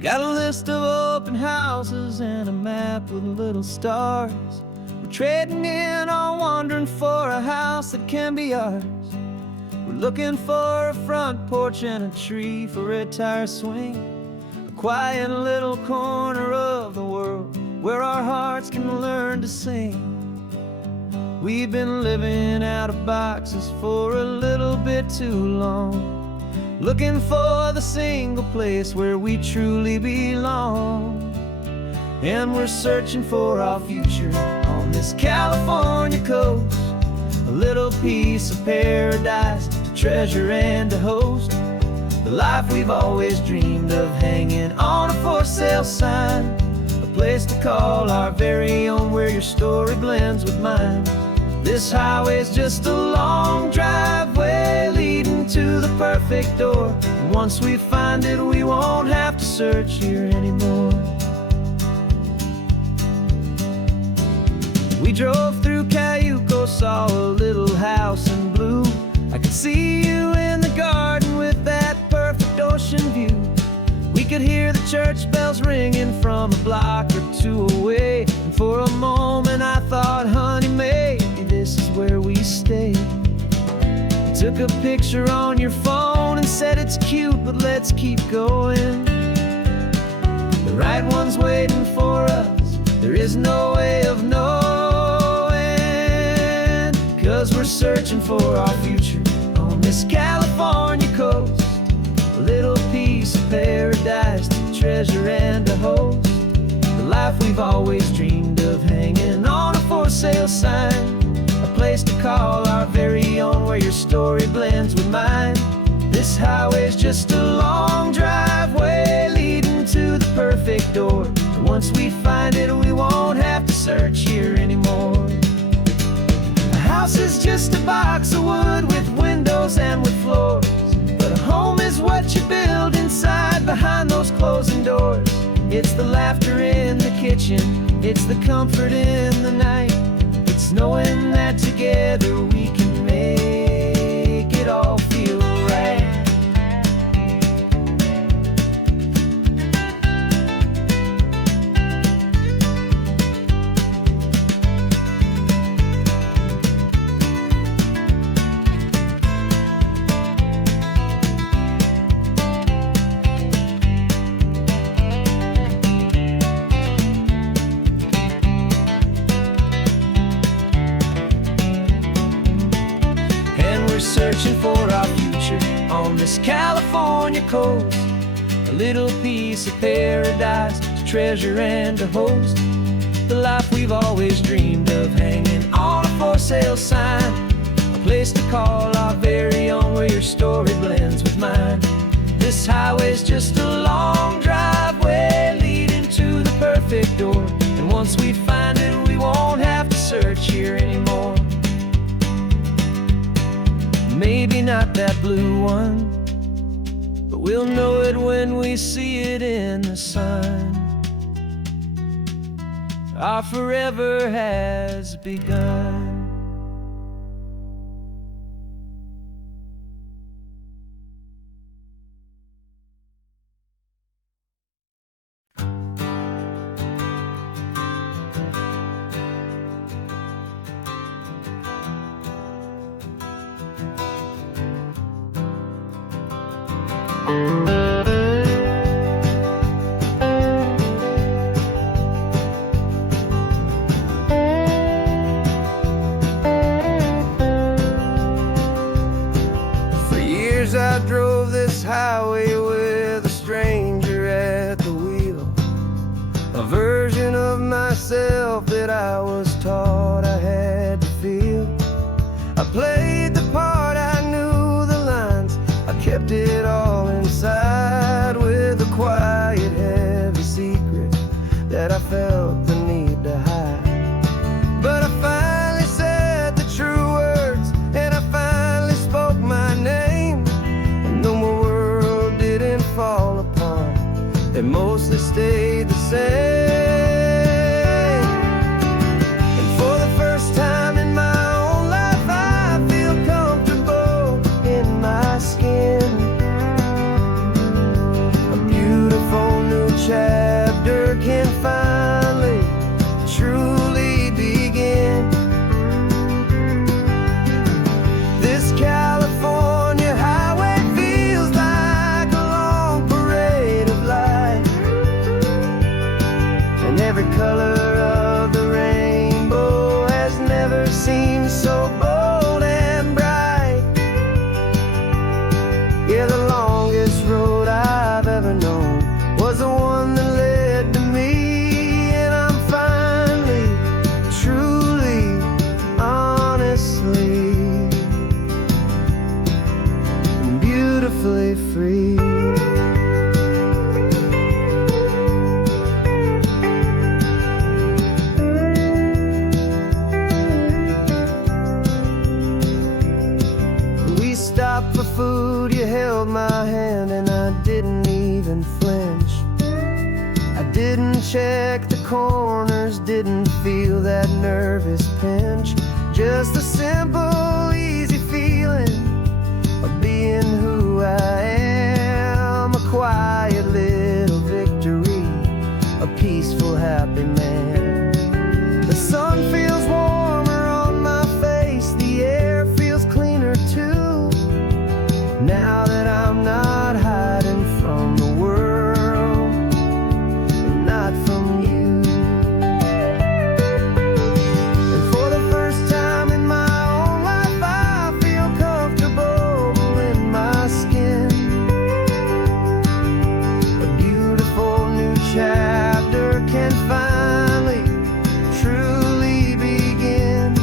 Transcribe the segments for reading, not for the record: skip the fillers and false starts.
Got a list of open houses and a map with little stars. We're trading in on wandering for a house that can be ours. We're looking for a front porch and a tree for a tire swing, a quiet little corner of the world where our hearts can learn to sing. We've been living out of boxes for a little bit too long, looking for the single place where we truly belong. And we're searching for our future on this California coast, a little piece of paradise to treasure and to host, the life we've always dreamed of, hanging on a for sale sign, a place to call our very own where your story blends with mine. This highway's just a long driveway leading to the perfect door, and once we find it we won't have to search here anymore. We drove through Cayuco, saw a little house in blue. I could see you in the garden with that perfect ocean view. We could hear the church bells ringing from a block or two away, and for a moment I thought, honey, maybe this is where we stay. You took a picture on your phone and said it's cute, but let's keep going. The right one's waiting for us, there is no way of knowing, 'cause we're searching for our future on this California coast, a little piece of paradise to treasure and to host, the life we've always dreamed of, hanging on a for sale sign, a place to call our very own where your story blends with mine. This highway's just a long driveway leading to the perfect door, and once we find it we won't have to search here anymore. A house is just a box of wood with windows and with floors, but a home is what you build inside behind those closing doors. It's the laughter in the kitchen, it's the comfort in the night, it's knowing that together we can make it all feel right. Searching for our future on this California coast, a little piece of paradise to treasure and to host, the life we've always dreamed of, hanging on a for sale sign, a place to call our very own where your story blends with mine. This highway's just a long driveway leading to the perfect door, and once we find it we won't have to search here anymore. Maybe not that blue one, but we'll know it when we see it in the sun. Our forever has begun. For years I drove this highway with a stranger at the wheel, a version of myself that I was taught I had to feel. I played the part, I knew the lines, I kept it all inside. held my hand and I didn't even flinch. I didn't check the corners, didn't feel that nervous pinch. Just a simple, easy feeling of being who I am. A quiet little victory, a peaceful, happy man. The sun feels warmer on my face, the air feels cleaner too, now that I'm not hiding from the world and not from you. And for the first time in my own life, I feel comfortable in my skin. A beautiful new chapter can finally truly begin.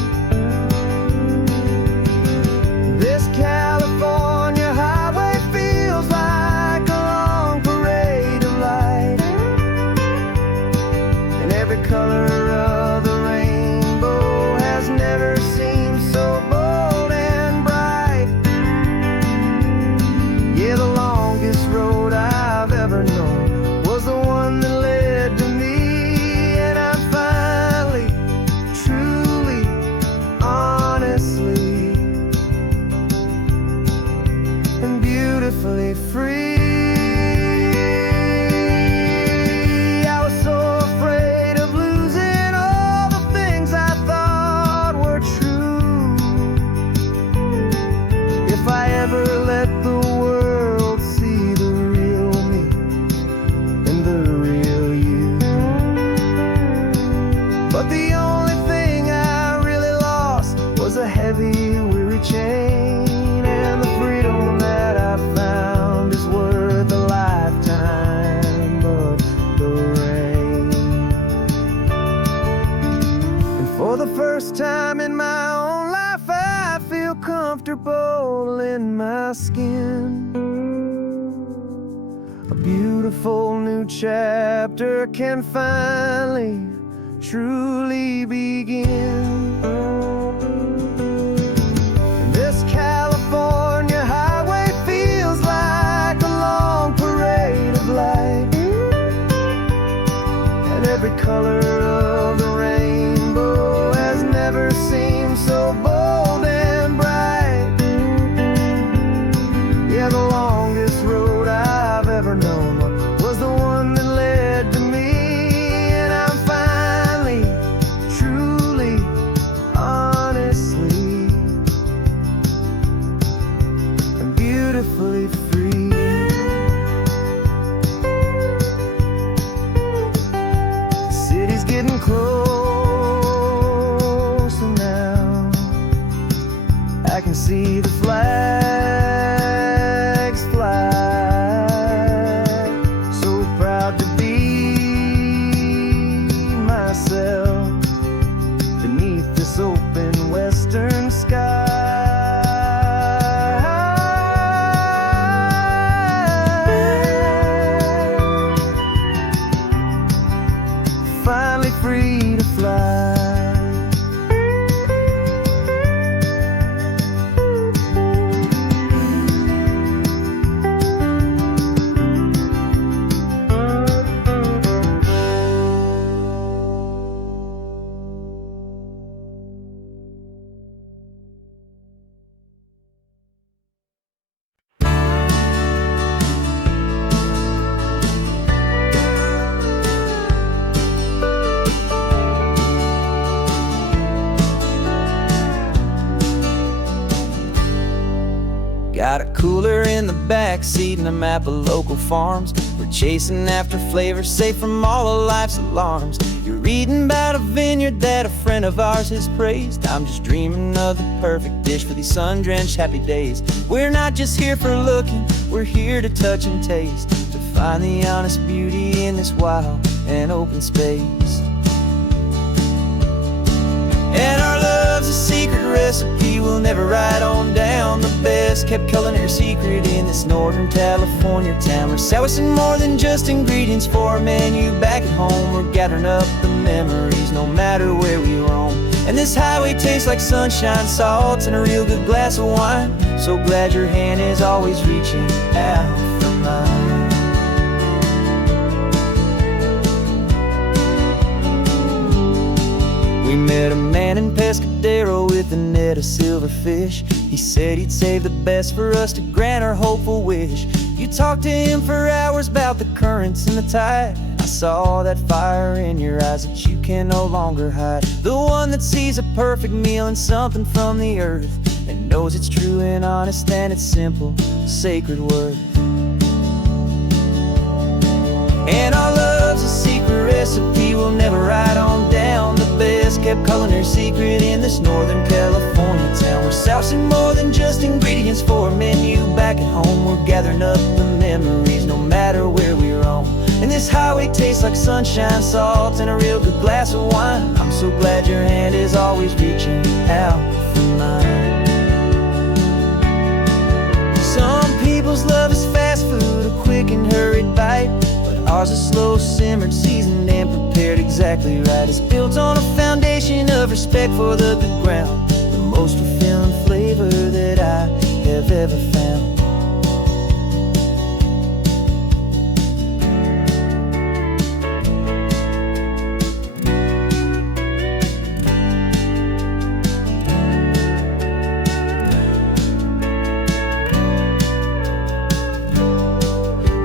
This California highway feels like a long parade of light, and every color of the rainbow has never seemed so bold and bright. Yeah, the longest road I've ever known was the one that led to me, and I'm finally, truly, honestly, and beautifully free. I was so afraid of losing all the things I thought were true. If I ever let the world see the real me and the real you. But the only thing I really lost was a heavy, weary chain, and the freedom that I found is worth a lifetime of the rain. And for the first time in my own life, I feel comfortable in my skin. A beautiful new chapter can finally, truly begin. This California highway feels like a long parade of light, and every color of the rainbow has never seemed so bold and bright. Yeah, the longest road I've ever known was the one that led to me, and I'm finally, truly, honestly, and beautifully free. The city's getting closer now. I can see the flags fly. So proud to be myself beneath this open western sky. Finally free to fly. Got a cooler in the back seat and a map of local farms. We're chasing after flavors safe from all of life's alarms. You're reading about a vineyard that a friend of ours has praised. I'm just dreaming of the perfect dish for these sun-drenched happy days. We're not just here for looking, we're here to touch and taste, to find the honest beauty in this wild and open space. And our love's a secret recipe we'll never write on down. The best kept culinary secret in this Northern California town. We're selling more than just ingredients for a menu back at home. We're gathering up the memories no matter where we roam. And this highway tastes like sunshine, salt, and a real good glass of wine. So glad your hand is always reaching out for mine. We met a man in Pescadero with a net of silverfish. He said he'd save the best for us to grant our hopeful wish. You talked to him for hours about the currents and the tide. I saw that fire in your eyes that you can no longer hide. The one that sees a perfect meal in something from the earth, and knows it's true and honest and it's simple, sacred worth. And our love's a secret recipe we'll never write on down. The best kept culinary secret in this Northern California town. We're sourcing more than just ingredients for a menu back at home. We're gathering up the memories no matter where we roam. And this highway tastes like sunshine, salt, and a real good glass of wine. I'm so glad your hand is always reaching out for mine. Some people's love is fast food, a quick and hurried bite, but ours is slow simmered, seasoned, and prepared exactly right. It's built on a foundation of respect for the good ground, the most fulfilling flavor that I have ever found.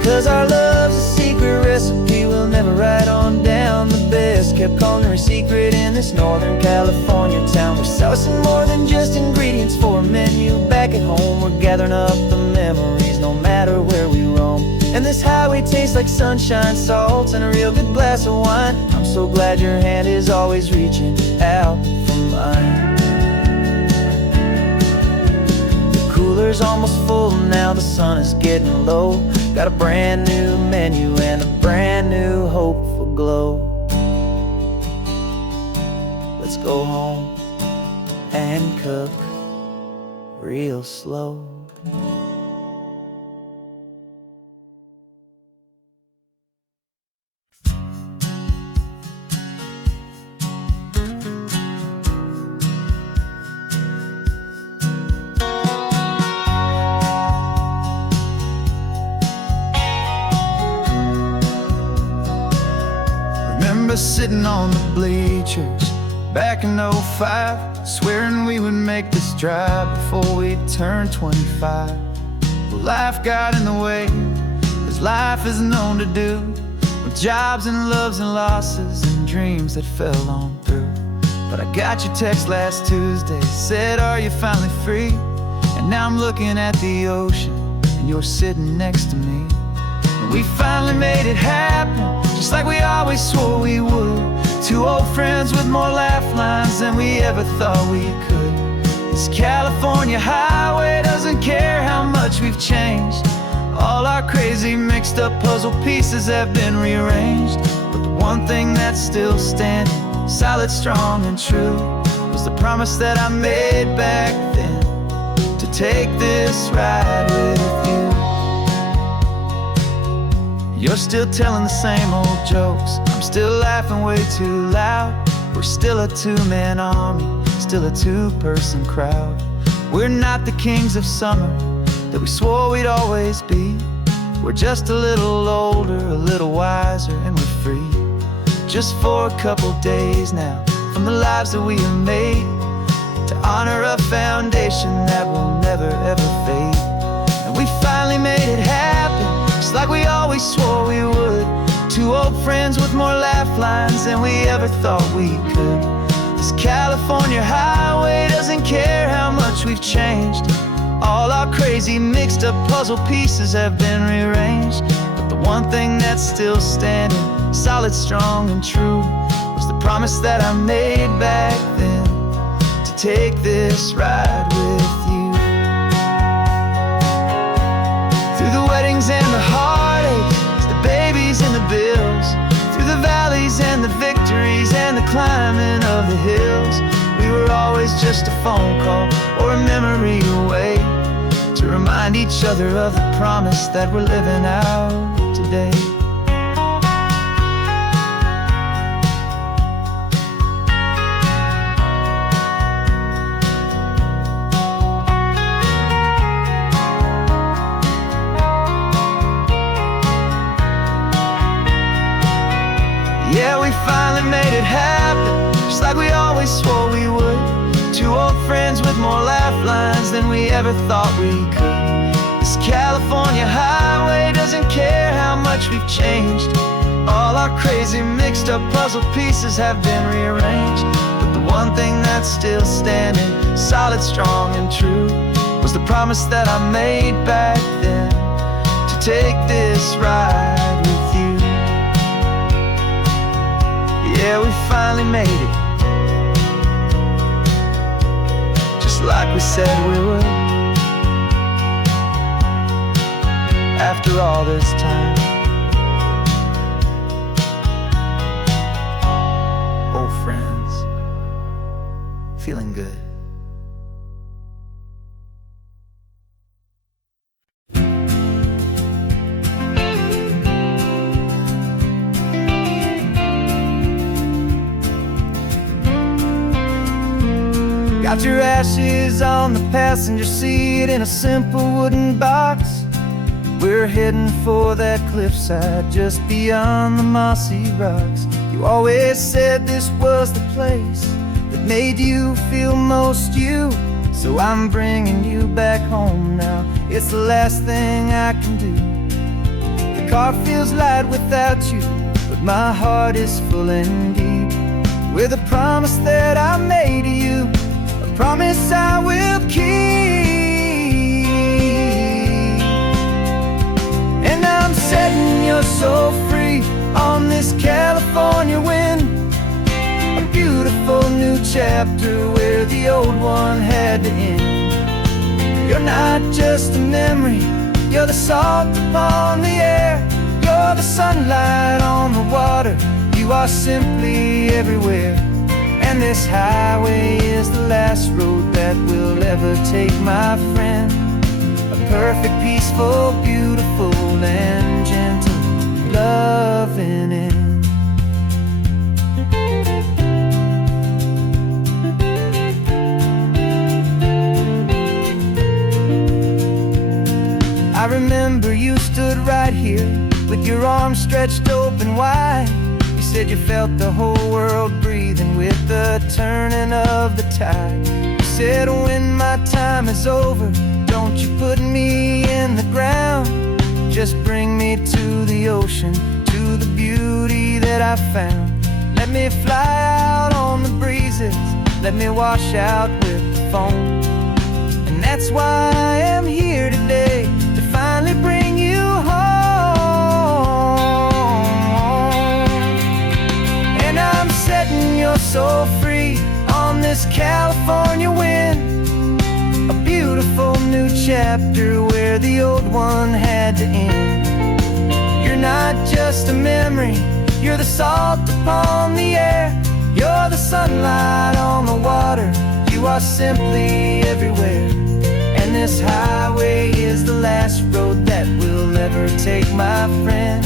'Cause our love's a secret recipe we'll never write on down. The best kept culinary secret in this Northern California town. We're sourcing more than just ingredients for a menu back at home. We're gathering up the memories no matter where we roam. And this highway tastes like sunshine, salt, and a real good glass of wine. I'm so glad your hand is always reaching out for mine. The cooler's almost full now, the sun is getting low. Got a brand new menu and a brand new hopeful glow. Let's go home and cook real slow. Sitting on the bleachers back in '05, swearing we would make this drive before we turned 25. Well, life got in the way, as life is known to do, with jobs and loves and losses and dreams that fell on through. But I got your text last Tuesday, said, are you finally free? And now I'm looking at the ocean, and you're sitting next to me. We finally made it happen, just like we always swore we would. Two old friends with more laugh lines than we ever thought we could. This California highway doesn't care how much we've changed. All our crazy mixed up puzzle pieces have been rearranged. But the one thing that's still standing, solid, strong, and true, was the promise that I made back then, to take this ride with you. You're still telling the same old jokes, I'm still laughing way too loud. We're still a two-man army, still a two-person crowd. We're not the kings of summer that we swore we'd always be. We're just a little older, a little wiser, and we're free. Just for a couple days now, from the lives that we have made, to honor a foundation that will never ever fade. And we finally made it happen, just like we always swore we would. Two old friends with more laugh lines than we ever thought we could. This California highway doesn't care how much we've changed. All our crazy mixed up puzzle pieces have been rearranged. But the one thing that's still standing, solid, strong, and true, was the promise that I made back then, to take this ride with you. Through the weddings and the heartaches, the babies and the bills, through the valleys and the victories and the climbing of the hills, we were always just a phone call or a memory away, to remind each other of the promise that we're living out today. never thought we could. This California highway doesn't care how much we've changed. All our crazy mixed up puzzle pieces have been rearranged, but the one thing that's still standing, solid, strong and true, was the promise that I made back then, to take this ride with you. Yeah, we finally made it, just like we said we would. After all this time, old friends, feeling good. Got your ashes on the passenger seat in a simple wooden box. We're heading for that cliffside just beyond the mossy rocks. You always said this was the place that made you feel most you, so I'm bringing you back home now. It's the last thing I can do. The car feels light without you, but my heart is full and deep with a promise that I made to you, a promise I will keep. And I'm setting your soul free on this California wind, a beautiful new chapter where the old one had to end. You're not just a memory, you're the salt upon the air, you're the sunlight on the water, you are simply everywhere. And this highway is the last road that we'll ever take, my friend. A perfect, peaceful, beautiful and gentle loving end. I remember you stood right here with your arms stretched open wide. You said you felt the whole world breathing with the turning of the tide. You said when my time is over, don't you put me in the ground, just bring me to the ocean, to the beauty that I found. Let me fly out on the breezes, let me wash out with the foam. And that's why I am here today, to finally bring you home. And I'm setting your soul free on this California wind, a beautiful new chapter where the old one had to end. You're not just a memory, you're the salt upon the air, you're the sunlight on the water, you are simply everywhere. And this highway is the last road that we'll ever take, my friend.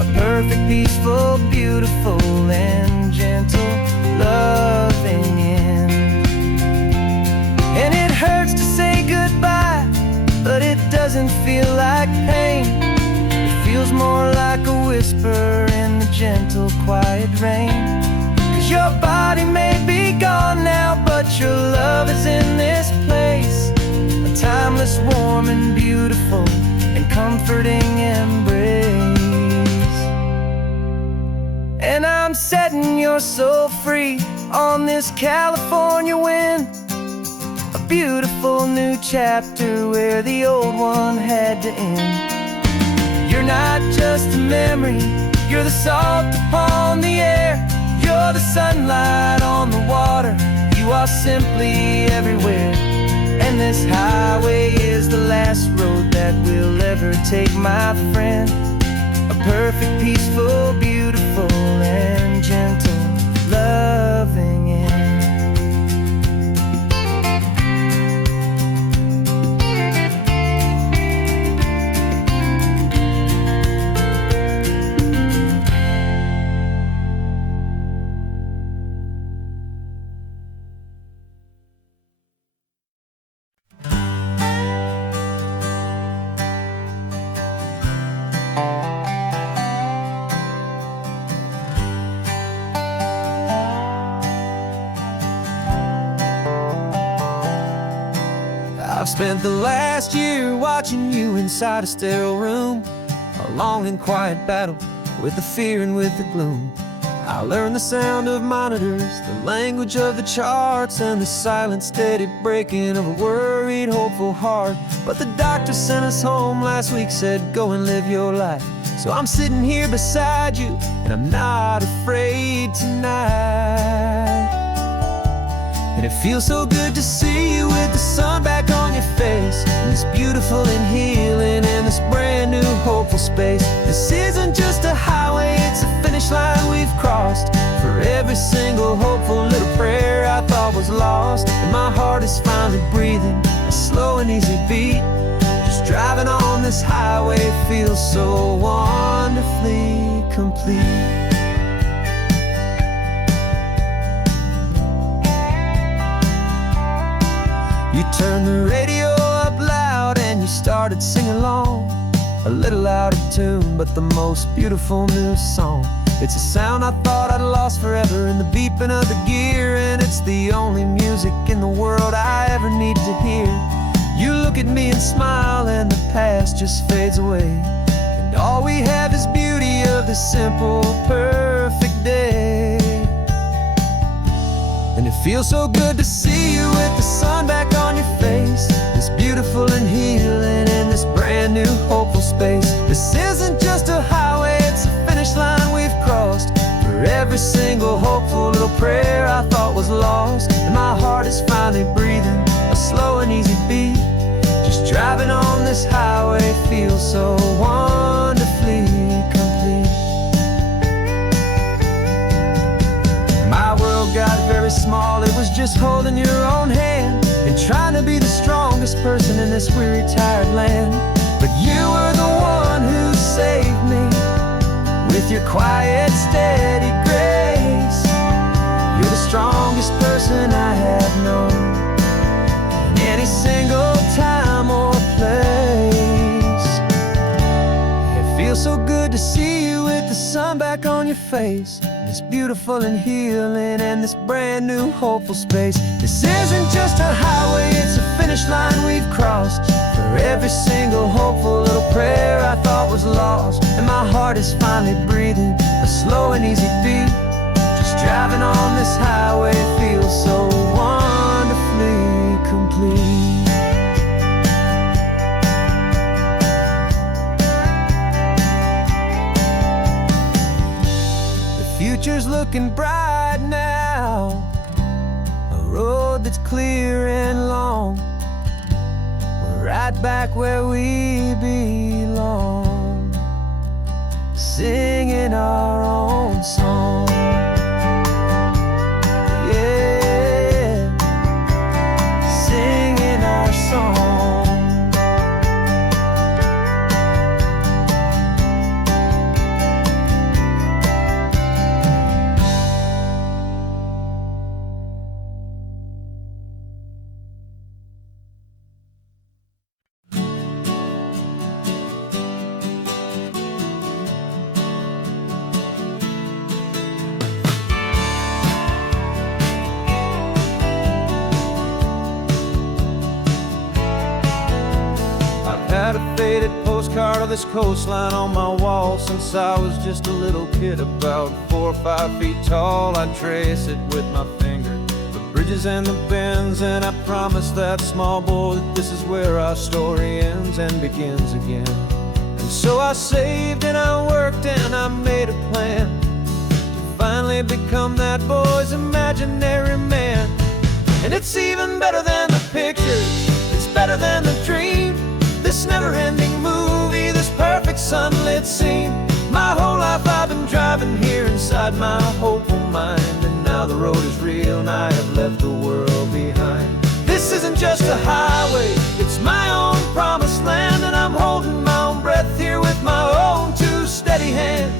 A perfect, peaceful, beautiful and gentle loving end. And it hurts to say goodbye, but it doesn't feel like pain. It feels more like a whisper in the gentle, quiet rain. 'Cause your body may be gone now, but your love is in this place, a timeless, warm and beautiful and comforting embrace. And I'm setting your soul free on this California wind, a beautiful new chapter where the old one had to end. You're not just a memory, you're the salt upon the air, you're the sunlight on the water, you are simply everywhere. And this highway is the last road that we'll ever take, my friend. A perfect, peaceful, beautiful and gentle loving end. I've spent the last year watching you inside a sterile room, a long and quiet battle with the fear and with the gloom. I learned the sound of monitors, the language of the charts, and the silent, steady breaking of a worried, hopeful heart. But the doctor sent us home last week, said go and live your life. So I'm sitting here beside you, and I'm not afraid tonight. And it feels so good to see you with the sun back on your face, and this beautiful and healing in this brand new hopeful space. This isn't just a highway, it's a finish line we've crossed. For every single hopeful little prayer I thought was lost, and my heart is finally breathing a slow and easy beat. Just driving on this highway feels so wonderfully complete. You turned the radio up loud and you started singing along, a little out of tune, but the most beautiful new song. It's a sound I thought I'd lost forever in the beeping of the gear, and it's the only music in the world I ever need to hear. You look at me and smile, and the past just fades away, and all we have is beauty of this simple, perfect day. And it feels so good to see you with the sun back on your face, this beautiful and healing in this brand new hopeful space. This isn't just a highway, it's a finish line we've crossed. For every single hopeful little prayer I thought was lost, and my heart is finally breathing a slow and easy beat. Just driving on this highway feels so wonderfully complete. My world got very small, it was just holding your own hand and trying to be the strongest person in this weary, tired land. But you were the one who saved me with your quiet, steady grace. You're the strongest person I have known in any single time or place. It feels so good to see you with the sun back on your face, this beautiful and healing and this brand new hopeful space. This isn't just a highway, it's a finish line we've crossed. For every single hopeful little prayer I thought was lost, and my heart is finally breathing a slow and easy beat. Just driving on this highway feels so wonderfully complete. Future's looking bright now, a road that's clear and long. We're right back where we belong, singing our own song. Yeah, singing our song. Had a faded postcard of this coastline on my wall since I was just a little kid, about 4 or 5 feet tall. I trace it with my finger, the bridges and the bends, and I promise that small boy that this is where our story ends and begins again. And so I saved and I worked and I made a plan to finally become that boy's imaginary man. And it's even better than the pictures, it's better than the dream. This never-ending movie, this perfect sunlit scene. My whole life I've been driving here inside my hopeful mind, and now the road is real and I have left the world behind. This isn't just a highway, it's my own promised land, and I'm holding my own breath here with my own 2 steady hands.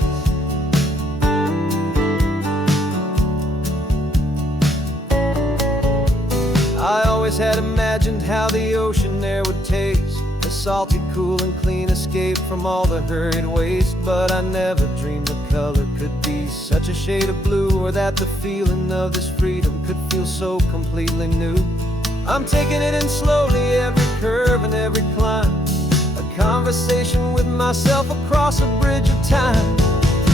I always had imagined how the ocean there would taste, a salty, cool and clean escape from all the hurried waste. But I never dreamed the color could be such a shade of blue, or that the feeling of this freedom could feel so completely new. I'm taking it in slowly, every curve and every climb. A conversation with myself across a bridge of time.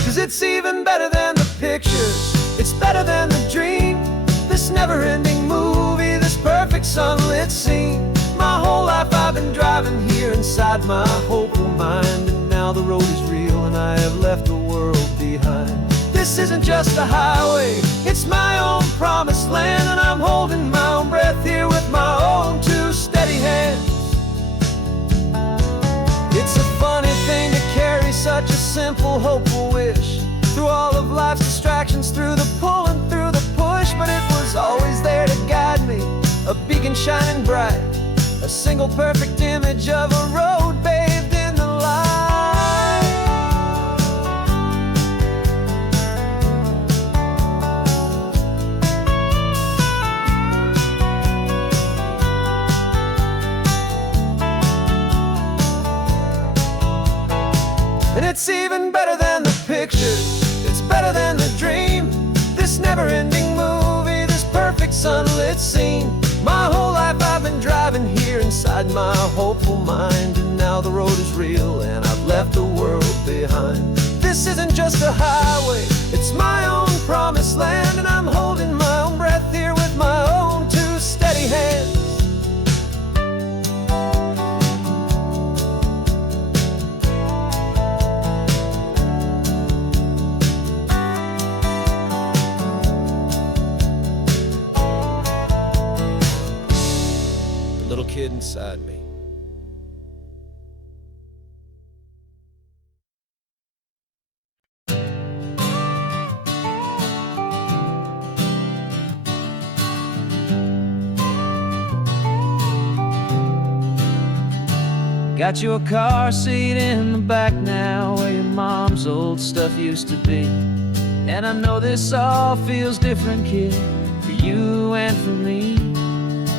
'Cause it's even better than the pictures, it's better than the dream. This never-ending movie, this perfect sunlit scene. My whole life I've been driving here inside my hopeful mind, and now the road is real and I have left the world behind. This isn't just a highway, it's my own promised land, and I'm holding my own breath here with my own two steady hands. It's a funny thing to carry such a simple, hopeful wish through all of life's distractions, through the pull and through the push. But it was always there to guide me, a beacon shining bright, a single perfect image of a road bathed in the light. And it's even better than the pictures, it's better than the dream. This never-ending movie, this perfect sunlit scene. My whole life I've been driving here inside my hopeful mind, and now the road is real and I've left the world behind. This isn't just a highway, it's my own promised land, and I'm holding my own breath here with my own two steady hands. Little kid inside me. Got your car seat in the back now, where your mom's old stuff used to be. And I know this all feels different, kid, for you and for me.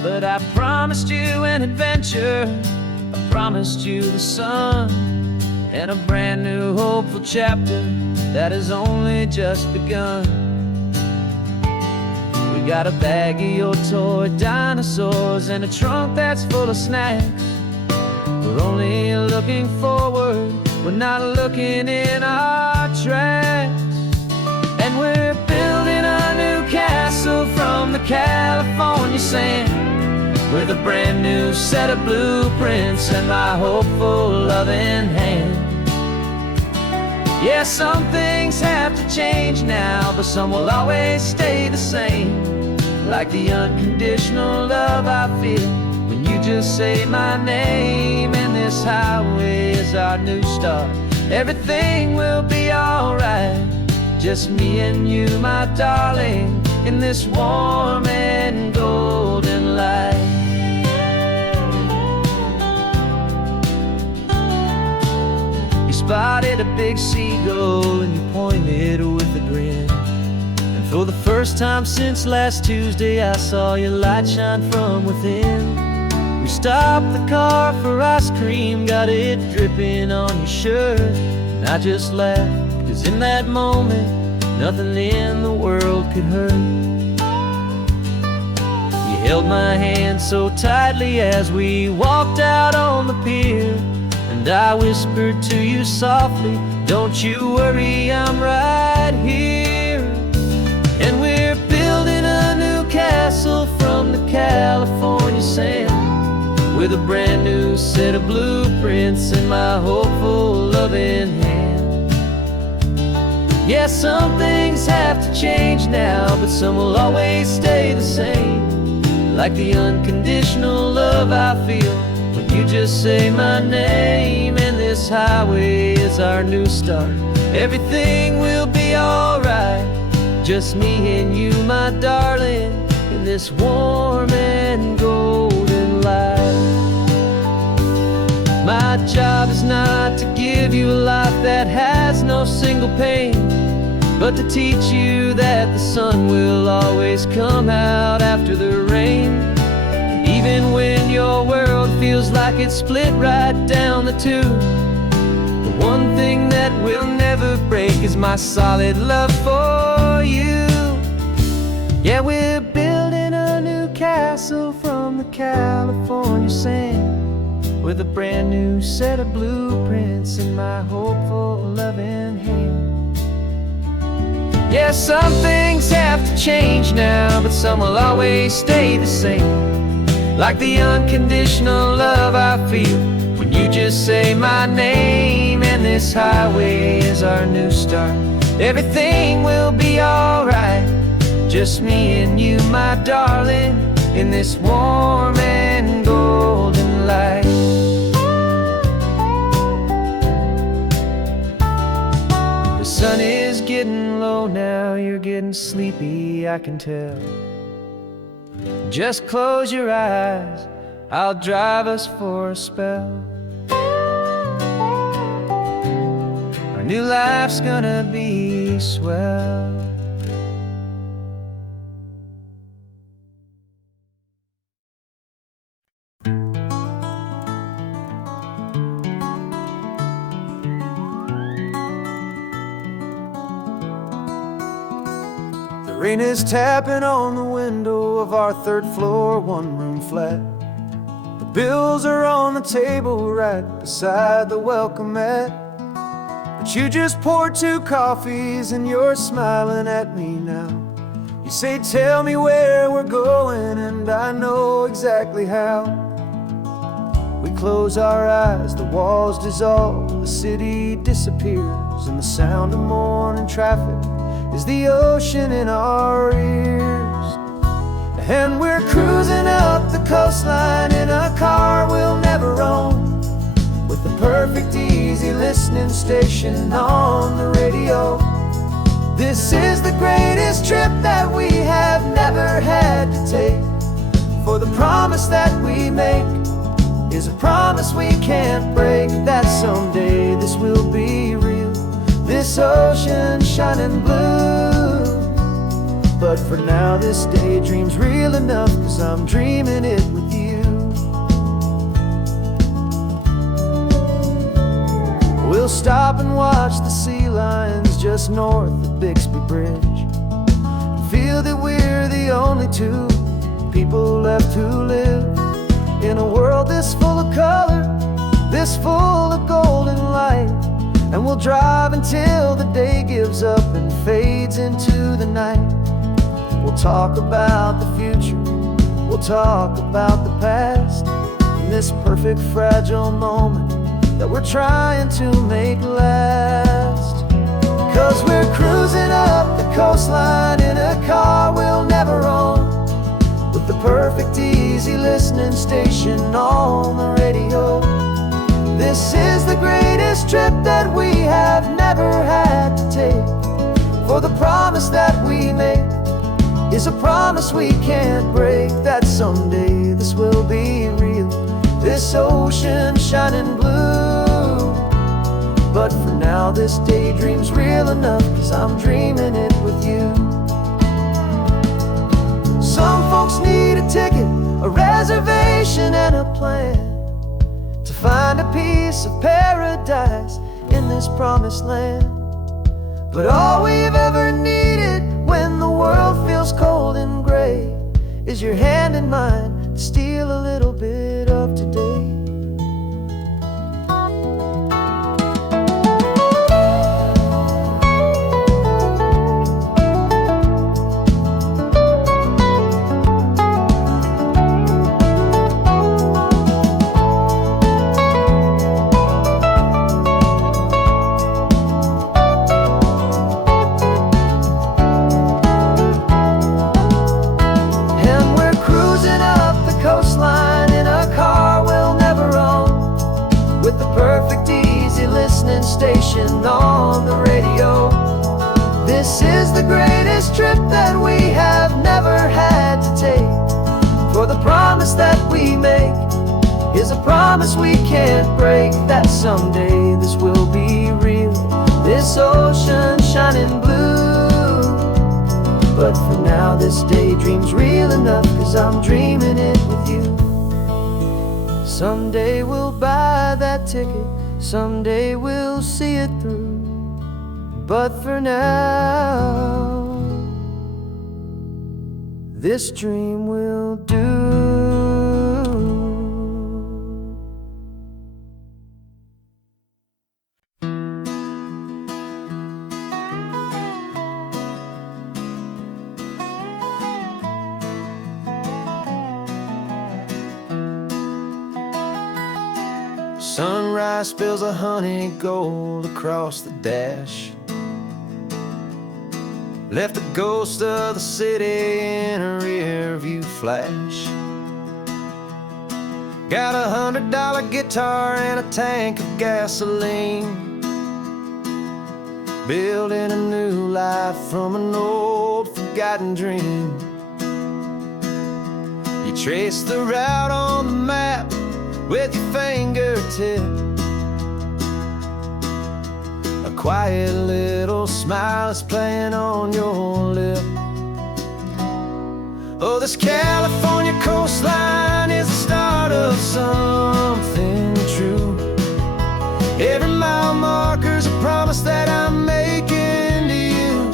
But I promised you an adventure, I promised you the sun, and a brand new hopeful chapter that has only just begun. We got a bag of your toy dinosaurs and a trunk that's full of snacks. We're only looking forward, we're not looking in our tracks. And we're building a new castle from the California sand, with a brand new set of blueprints and my hopeful loving hand. Yeah, some things have to change now, but some will always stay the same. Like the unconditional love I feel when you just say my name. And this highway is our new start, everything will be alright. Just me and you, my darling, in this warm and golden light. You spotted a big seagull and you pointed with a grin. And for the first time since last Tuesday, I saw your light shine from within. We stopped the car for ice cream, got it dripping on your shirt. And I just laughed, 'cause in that moment, nothing in the world could hurt. You held my hand so tightly as we walked out on the pier, and I whispered to you softly, don't you worry, I'm right here. And we're building a new castle from the California sand, with a brand new set of blueprints in my hopeful loving hand. Yeah, some things have to change now, but some will always stay the same. Like the unconditional love I feel when you just say my name. And this highway is our new start, everything will be alright. Just me and you, my darling, in this warm and golden light. My job is not to give you a life that has no single pain, but to teach you that the sun will always come out after the rain. Even when your world feels like it's split right down the two, the one thing that will never break is my solid love for you. Yeah, we're building a new castle from on the California sand, with a brand new set of blueprints in my hopeful, loving hand. Yeah, some things have to change now, but some will always stay the same. Like the unconditional love I feel when you just say my name. And this highway is our new start. Everything will be alright, just me and you, my darling, in this warm and golden light. The sun is getting low now, you're getting sleepy, I can tell. Just close your eyes, I'll drive us for a spell. Our new life's gonna be swell. The rain is tapping on the window of our third floor, one-room flat. The bills are on the table right beside the welcome mat. But you just poured 2 coffees and you're smiling at me now. You say, tell me where we're going, and I know exactly how. We close our eyes, the walls dissolve, the city disappears, and the sound of morning traffic is the ocean in our ears. And we're cruising up the coastline in a car we'll never own, with the perfect easy listening station on the radio. This is the greatest trip that we have never had to take, for the promise that we make is a promise we can't break, that someday this will be real, this ocean shining blue. But for now this daydream's real enough, 'cause I'm dreaming it with you. We'll stop and watch the sea lions just north of Bixby Bridge, feel that we're the only 2 people left who live in a world this full of color, this full of golden light. And we'll drive until the day gives up and fades into the night. We'll talk about the future, we'll talk about the past, in this perfect fragile moment that we're trying to make last. 'Cause we're cruising up the coastline in a car we'll never own, with the perfect easy listening station on the radio. This is the greatest trip that we have never had to take, for the promise that we make is a promise we can't break, that someday this will be real, this ocean shining blue. But for now this daydream's real enough, 'cause I'm dreaming it with you. Some folks need a ticket, a reservation and a plan, to find a piece of paradise in this promised land. But all we've ever needed when the world feels cold and gray is your hand in mine to steal a little bit of today. Station on the radio. This is the greatest trip that we have never had to take, for the promise that we make is a promise we can't break, that someday this will be real, this ocean shining blue. But for now this daydream's real enough, 'cause I'm dreaming it with you. Someday we'll buy that ticket, someday we'll see it through. But for now, this dream will do. Sunrise spills a honey gold across the dash. Left the ghost of the city in a rear view flash. Got $100 guitar and a tank of gasoline, building a new life from an old forgotten dream. You trace the route on the map with your fingertip, a quiet little smile is playing on your lip. Oh, this California coastline is the start of something true. Every mile marker's a promise that I'm making to you.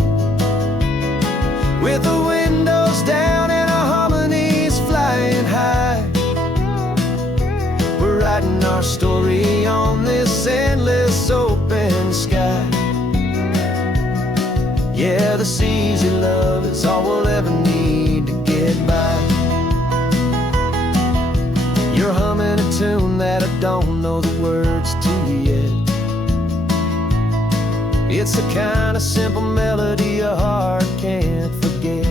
With the windows down and our harmonies flying high, we're writing our story on this endless open sky. Yeah, this easy love is all we'll ever need to get by. You're humming a tune that I don't know the words to yet. It's the kind of simple melody your heart can't forget.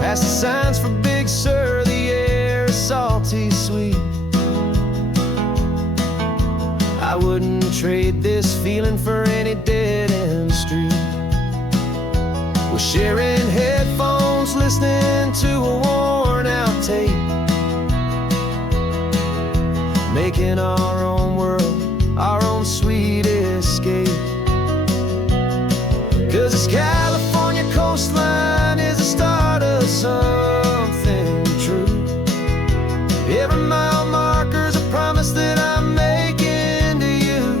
Past the signs for Big Sur, the air is salty sweet. I wouldn't trade this feeling for any dead-end street. We're sharing headphones, listening to a worn-out tape, making our own world, our own sweet escape. 'Cause this California coastline is the start of something true. Every mile marker's a promise that I'm making to you.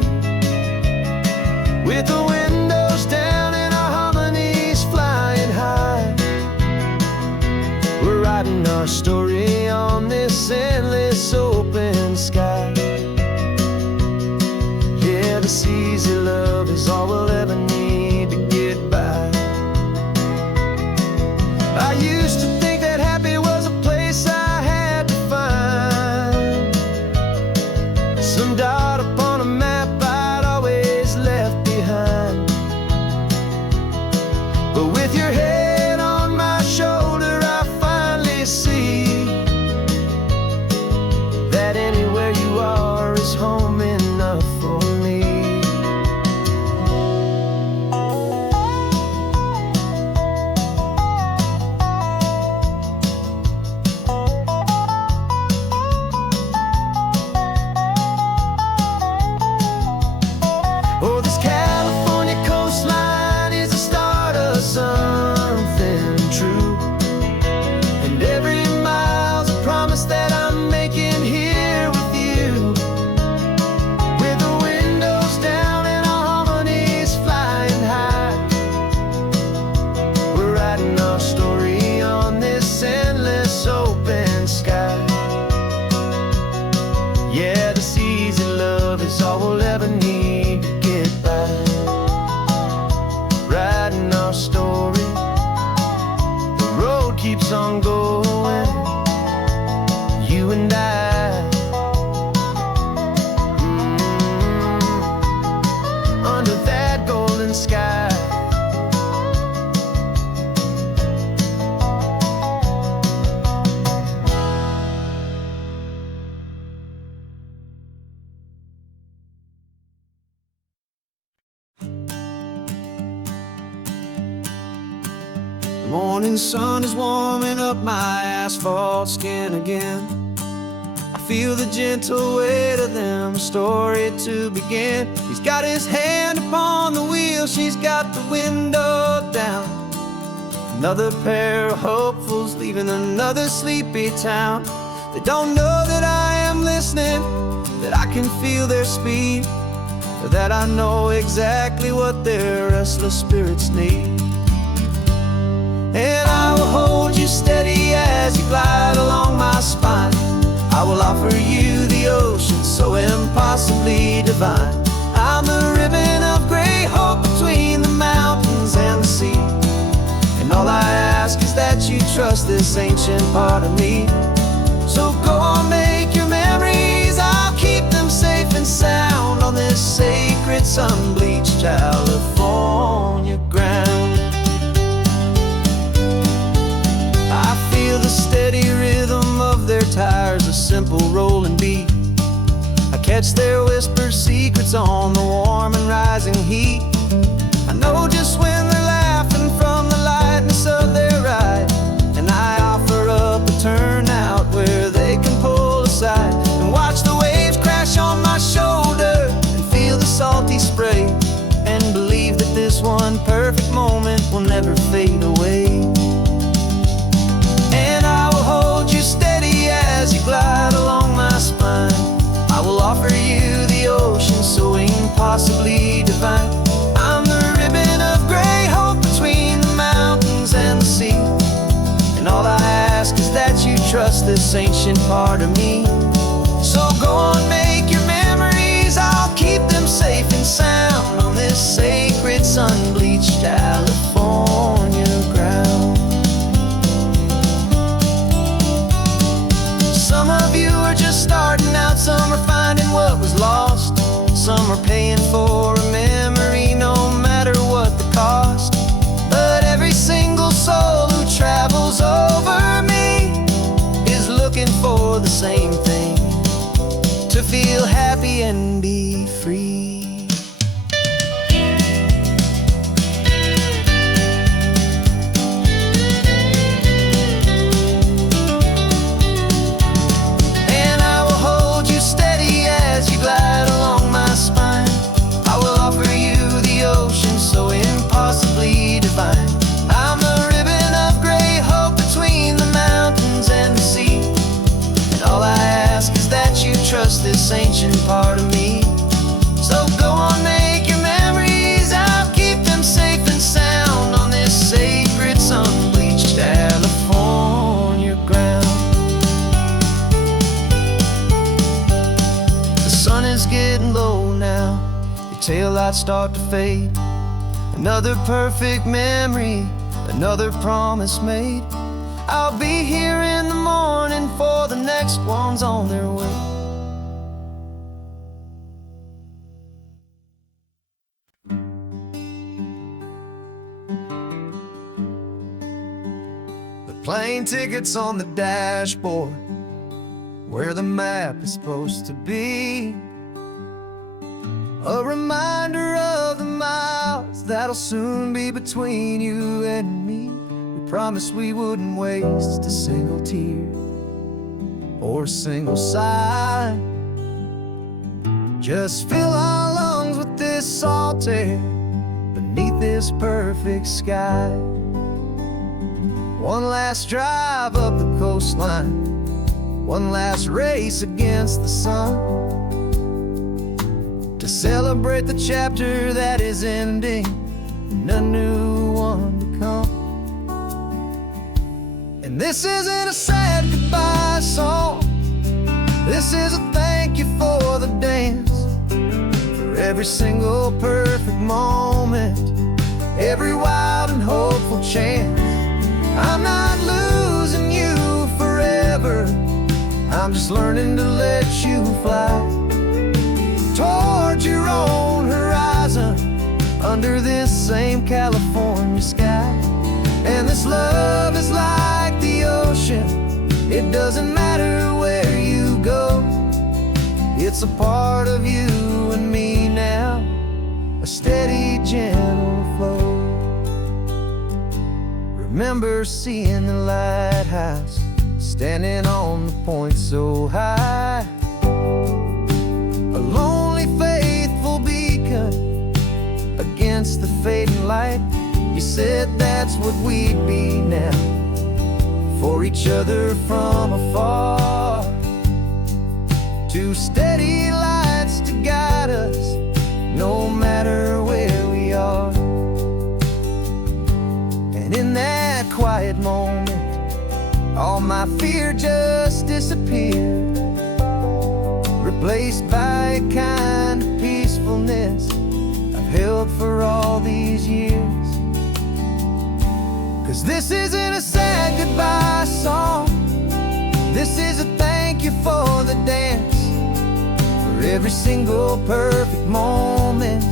With the windows down and our harmonies flying high, we're writing our story on this endless open sky. Yeah, this easy love is all we'll ever need to get by. I used to think that happy was a place I had to find, some dot upon a map I'd always left behind. But with your head on my shoulder, I finally see that anywhere you are is home enough for me. Oh, this California coastline is the start of something true. And every mile's a promise that I'm making here with you. With the windows down and our harmonies flying high, we're writing our story on this endless open sky. Yeah, this easy love is all we'll ever need to get by. Writing our story, the road keeps on going, you and I. Under that golden sky. The morning sun is warming up my asphalt skin again. I feel the gentle weight of them, a story to begin. He's got his hand upon the wheel, she's got the window down. Another pair of hopefuls leaving another sleepy town. They don't know that I am listening, that I can feel their speed, or that I know exactly what their restless spirits need. And I will hold you steady as you glide along my spine. I will offer you the ocean so impossibly divine. I'm the ribbon of great hope between the mountains and the sea. And all I ask is that you trust this ancient part of me. So go on, make your memory sound on this sacred sun-bleached California ground. I feel the steady rhythm of their tires, a simple rolling beat. I catch their whispered secrets on the warm and rising heat. I know just when they're laughing from the lightness of their ride, and I offer up a turnout where they can pull aside and watch the waves crash on my shoulder and feel the salty spray, and believe that this one perfect moment will never fade away. And I will hold you steady as you glide along my spine. I will offer you the ocean so impossibly divine. I'm the ribbon of gray hope between the mountains and the sea, and all I ask is that you trust this ancient part of me. So go on, make your memories, I'll keep them safe and sound on this sacred sun-bleached California ground. Some of you are just starting out, some are finding what was lost, some are paying for a memory no matter what the cost. But every single soul who travels over me is looking for the same thing: to feel happy and be free. And I will hold you steady as you glide along my spine. I will offer you the ocean so impossibly divine. I'm the ribbon of gray hope between the mountains and the sea, and all I ask is that you trust this ancient part of me. So go on, make your memories, I'll keep them safe and sound on this sacred sun-bleached California ground. The sun is getting low now, your taillights start to fade. Another perfect memory, another promise made. I'll be here in the morning for the next ones on their way. The plane tickets on the dashboard, where the map is supposed to be. A reminder of the miles that'll soon be between you and me. We promised we wouldn't waste a single tear or a single sigh. Just fill our lungs with this salt air beneath this perfect sky. One last drive up the coastline, one last race against the sun, to celebrate the chapter that is ending and a new one to come. And this isn't a sad goodbye song, this is a thank you for the dance, for every single perfect moment, every wild and hopeful chance. I'm not losing you forever, I'm just learning to let you fly towards your own horizon, under this same California sky. And this love is like the ocean, it doesn't matter where you go, it's a part of you and me now, a steady, gentle flow. Remember seeing the lighthouse, standing on the point so high, a lonely, faithful beacon against the fading light. You said that's what we'd be now, for each other from afar. Two steady lights to guide us, no matter where we are. And in that quiet moment, all my fear just disappeared, replaced by a kind of peacefulness I've held for all these years. 'Cause this isn't a sad goodbye song, this is a thank you for the dance, for every single perfect moment,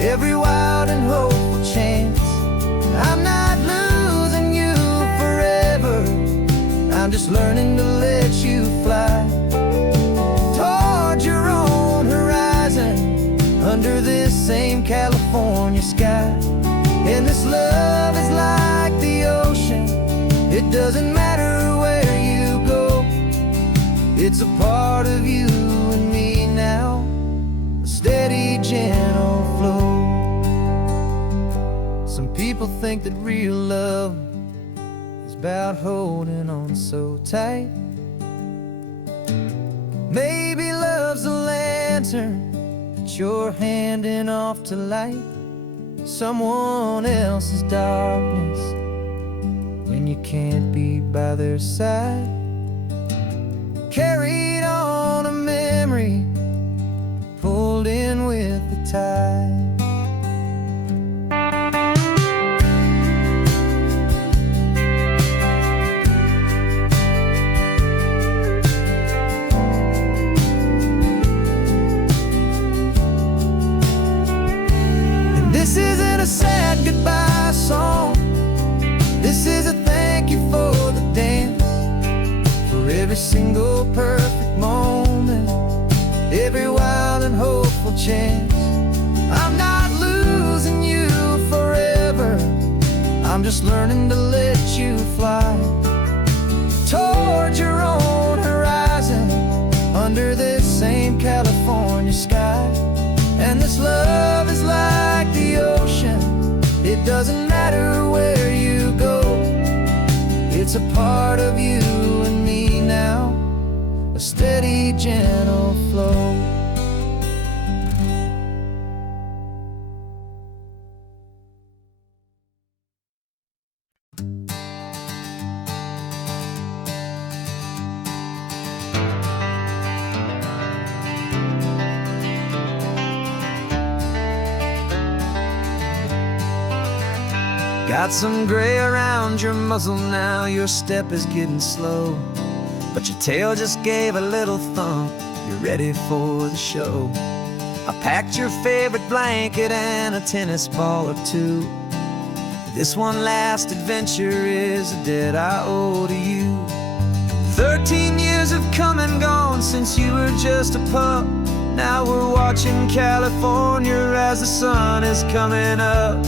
every wild and hopeful chance. I'm not losing you forever, I'm just learning to let you fly toward your own horizon, under this same California sky. And this love is like the ocean, it doesn't matter where you go, it's a part of you and me now, a steady, gentle flow. Some people think that real love is about holding on so tight. Maybe love's a lantern that you're handing off to light someone else's darkness when you can't be by their side. Carried on a memory, pulled in with the tide. This isn't a sad goodbye song, this is a thank you for the dance, for every single perfect moment, every wild and hopeful chance. I'm not losing you forever, I'm just learning to let you fly toward your own horizon, under this same California sky. And this love is like the ocean, it doesn't matter where you go, it's a part of you and me now, a steady, gentle flow. Got some gray around your muzzle now, your step is getting slow, but your tail just gave a little thump, you're ready for the show. I packed your favorite blanket and a tennis ball or two. This one last adventure is a debt I owe to you. 13 years have come and gone since you were just a pup. Now we're watching California as the sun is coming up.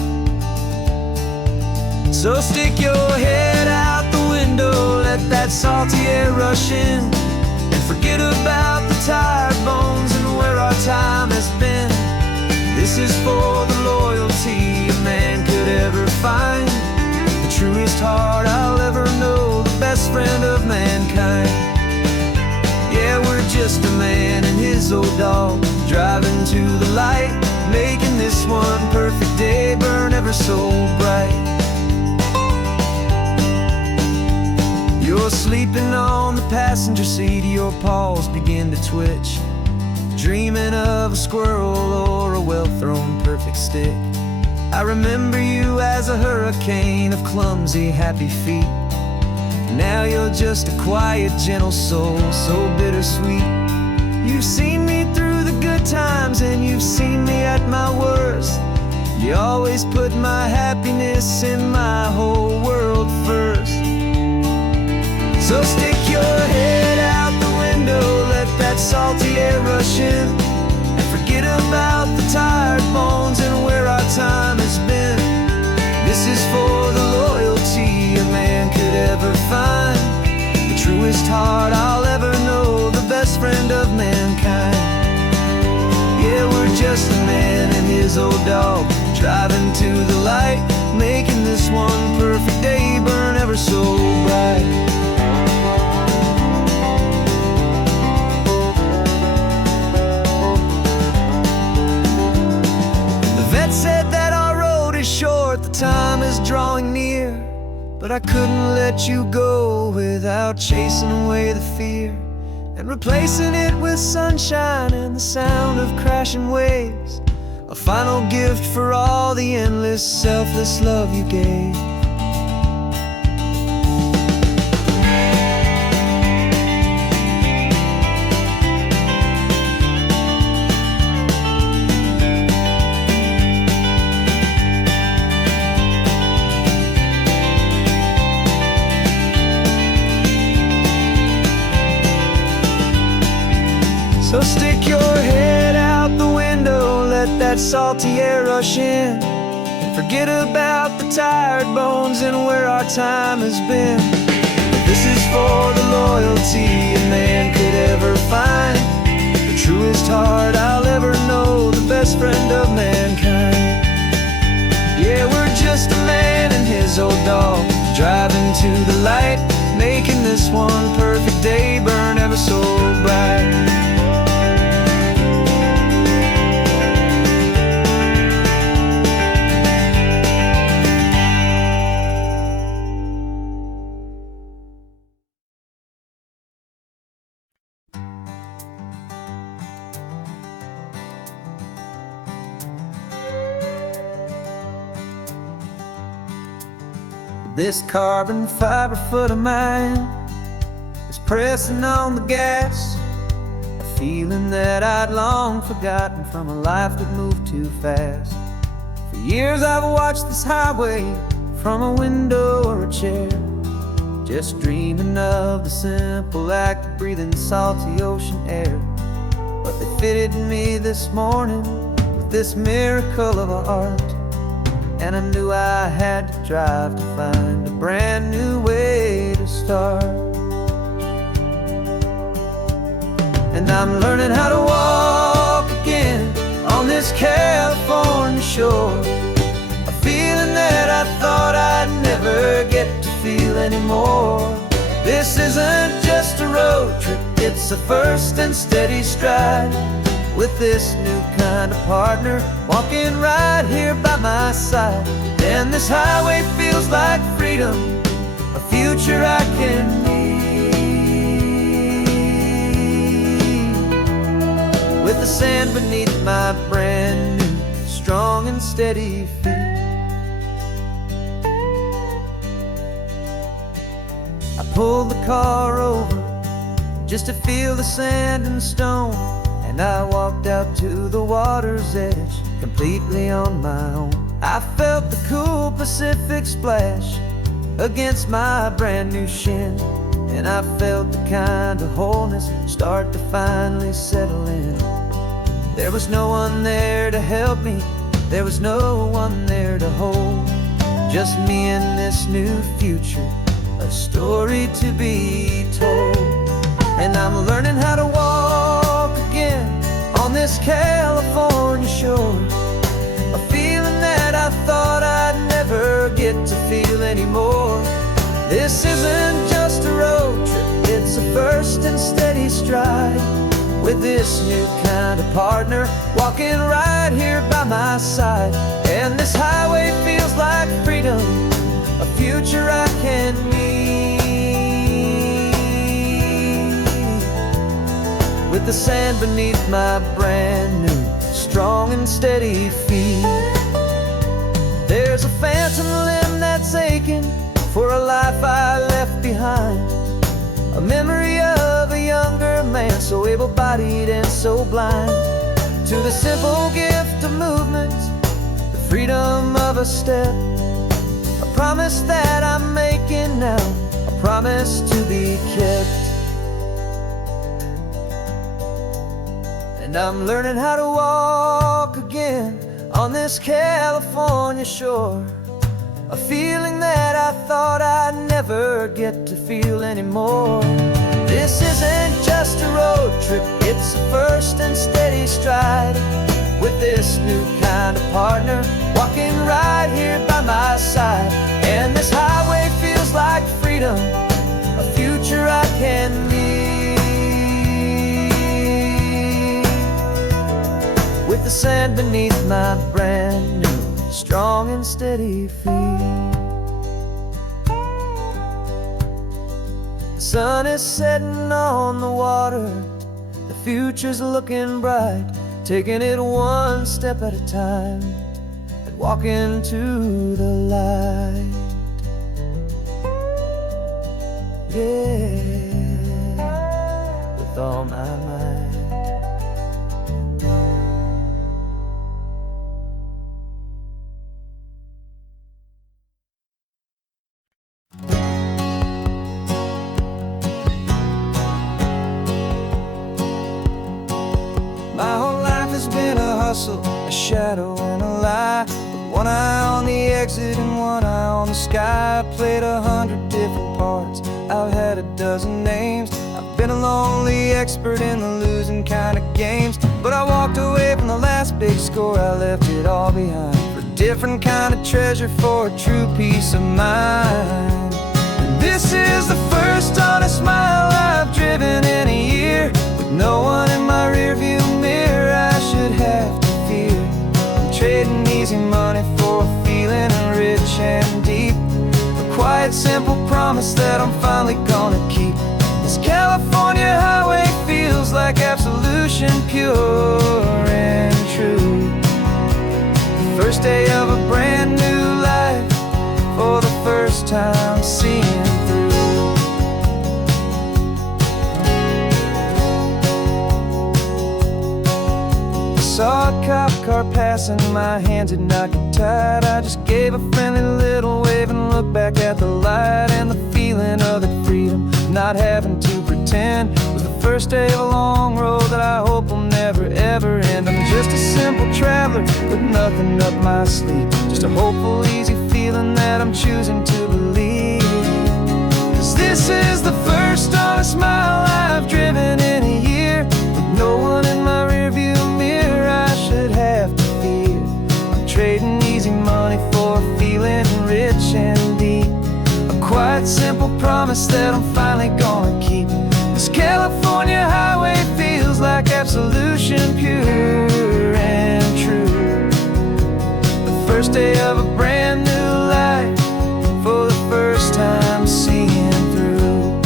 So stick your head out the window, let that salty air rush in, and forget about the tired bones and where our time has been. This is for the loyalty a man could ever find, the truest heart I'll ever know, the best friend of mankind. Yeah, we're just a man and his old dog, driving to the light, making this one perfect day burn ever so bright. You're sleeping on the passenger seat, your paws begin to twitch, dreaming of a squirrel or a well-thrown perfect stick. I remember you as a hurricane of clumsy, happy feet. Now you're just a quiet, gentle soul, so bittersweet. You've seen me through the good times and you've seen me at my worst. You always put my happiness in my whole world first. So stick your head out the window, let that salty air rush in, and forget about the tired bones and where our time has been. This is for the loyalty a man could ever find, the truest heart I'll ever know, the best friend of mankind. Yeah, we're just a man and his old dog, driving to the light, making this one perfect day burn ever so bright. Vet said that our road is short, the time is drawing near, but I couldn't let you go without chasing away the fear, and replacing it with sunshine and the sound of crashing waves, a final gift for all the endless, selfless love you gave. So stick your head out the window, let that salty air rush in, and forget about the tired bones and where our time has been. This is for the loyalty a man could ever find, the truest heart I'll ever know, the best friend of mankind. Yeah, we're just a man and his old dog, driving to the light, making this one perfect day burn ever so bright. This carbon fiber foot of mine is pressing on the gas, a feeling that I'd long forgotten from a life that moved too fast. For years I've watched this highway from a window or a chair, just dreaming of the simple act of breathing salty ocean air. But they fitted me this morning with this miracle of art, and I knew I had to drive to find a brand new way to start. And I'm learning how to walk again on this California shore, a feeling that I thought I'd never get to feel anymore. This isn't just a road trip, it's a first and steady stride, with this new kind of partner walking right here by my side. And this highway feels like freedom, a future I can need, with the sand beneath my brand new strong and steady feet. I pulled the car over just to feel the sand and stone, and I walked out to the water's edge, completely on my own. I felt the cool Pacific splash against my brand new shin, and I felt the kind of wholeness start to finally settle in. There was no one there to help me, there was no one there to hold, just me and this new future, a story to be told. And I'm learning how to walk again on this California shore, a feeling that I thought I'd never get to feel anymore. This isn't just a road trip, it's a first and steady stride, with this new kind of partner walking right here by my side. And this highway feels like freedom, a future I can need, with the sand beneath my brand new strong and steady feet. There's a phantom limb that's aching for a life I left behind, a memory of a younger man, so able-bodied and so blind, to the simple gift of movement, the freedom of a step, a promise that I'm making now, a promise to be kept. And I'm learning how to walk again on this California shore, a feeling that I thought I'd never get to feel anymore. This isn't just a road trip, it's a first and steady stride, with this new kind of partner walking right here by my side. And this highway feels like freedom, a future I can need, with the sand beneath my brand new strong and steady feet. The sun is setting on the water, the future's looking bright, taking it one step at a time and walking to the light. Yeah, with all my might. hustle, a shadow and a lie. With one eye on the exit and one eye on the sky. I played 100 different parts, I've had a dozen names. I've been a lonely expert in the losing kind of games. But I walked away from the last big score, I left it all behind for a different kind of treasure, for a true peace of mind. And this is the first honest mile I've driven in a year, with no one in my rearview mirror I should have to fear. I'm trading easy money for a feeling rich and deep, a quiet simple promise that I'm finally gonna keep. This California highway feels like absolution, pure and true. The first day of a brand new life, for the first time seeing through. I saw a cop car passing, my hands had not got tied. I just gave a friendly little wave and looked back at the light. And the feeling of the freedom, not having to pretend, was the first day of a long road that I hope will never ever end. I'm just a simple traveler with nothing up my sleeve, just a hopeful easy feeling that I'm choosing to believe. 'Cause this is the first honest mile I've driven in a year, with no one in my rearview mirror I should have to fear. I'm trading easy money for a feeling rich and deep, a quiet simple promise that I'm finally gonna keep. This California highway feels like absolution, pure and true. The first day of a brand new life, for the first time seeing through.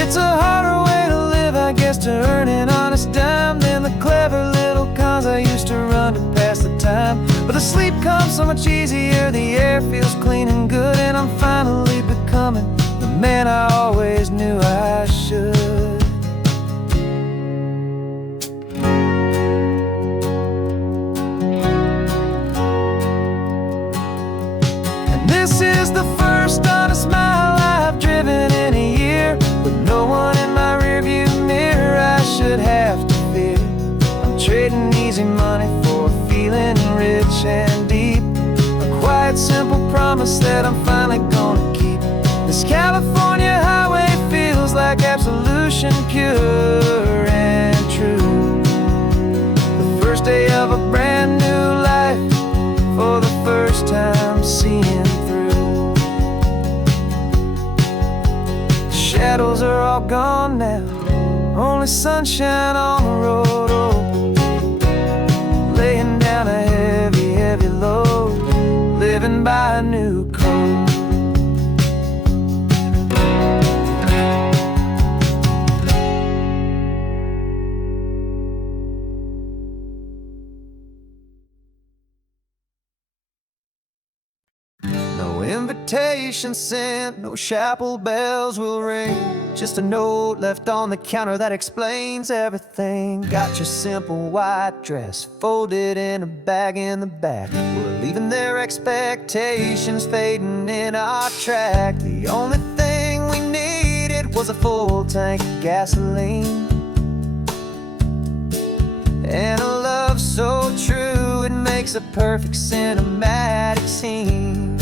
It's a harder way to live, I guess, to earn an honest dime than the clever little cons I used to run to pass the time. But the sleep comes so much easier, the air feels clean and good, and I'm finally becoming the man I always knew I should. And this is the first honest mile I've driven in a year, with no one in my rearview mirror I should have to fear. I'm trading easy money for a feeling rich and deep, a quiet simple promise that I'm finally gonna keep. This California highway feels like absolution, pure and true. The first day of a brand new life, for the first time seeing through. The shadows are all gone now, only sunshine on the road. Oh, laying down a heavy, heavy load, living by a new code. Invitation sent, no chapel bells will ring, just a note left on the counter that explains everything. Got your simple white dress folded in a bag in the back. We're leaving their expectations fading in our track. The only thing we needed was a full tank of gasoline, and a love so true it makes a perfect cinematic scene.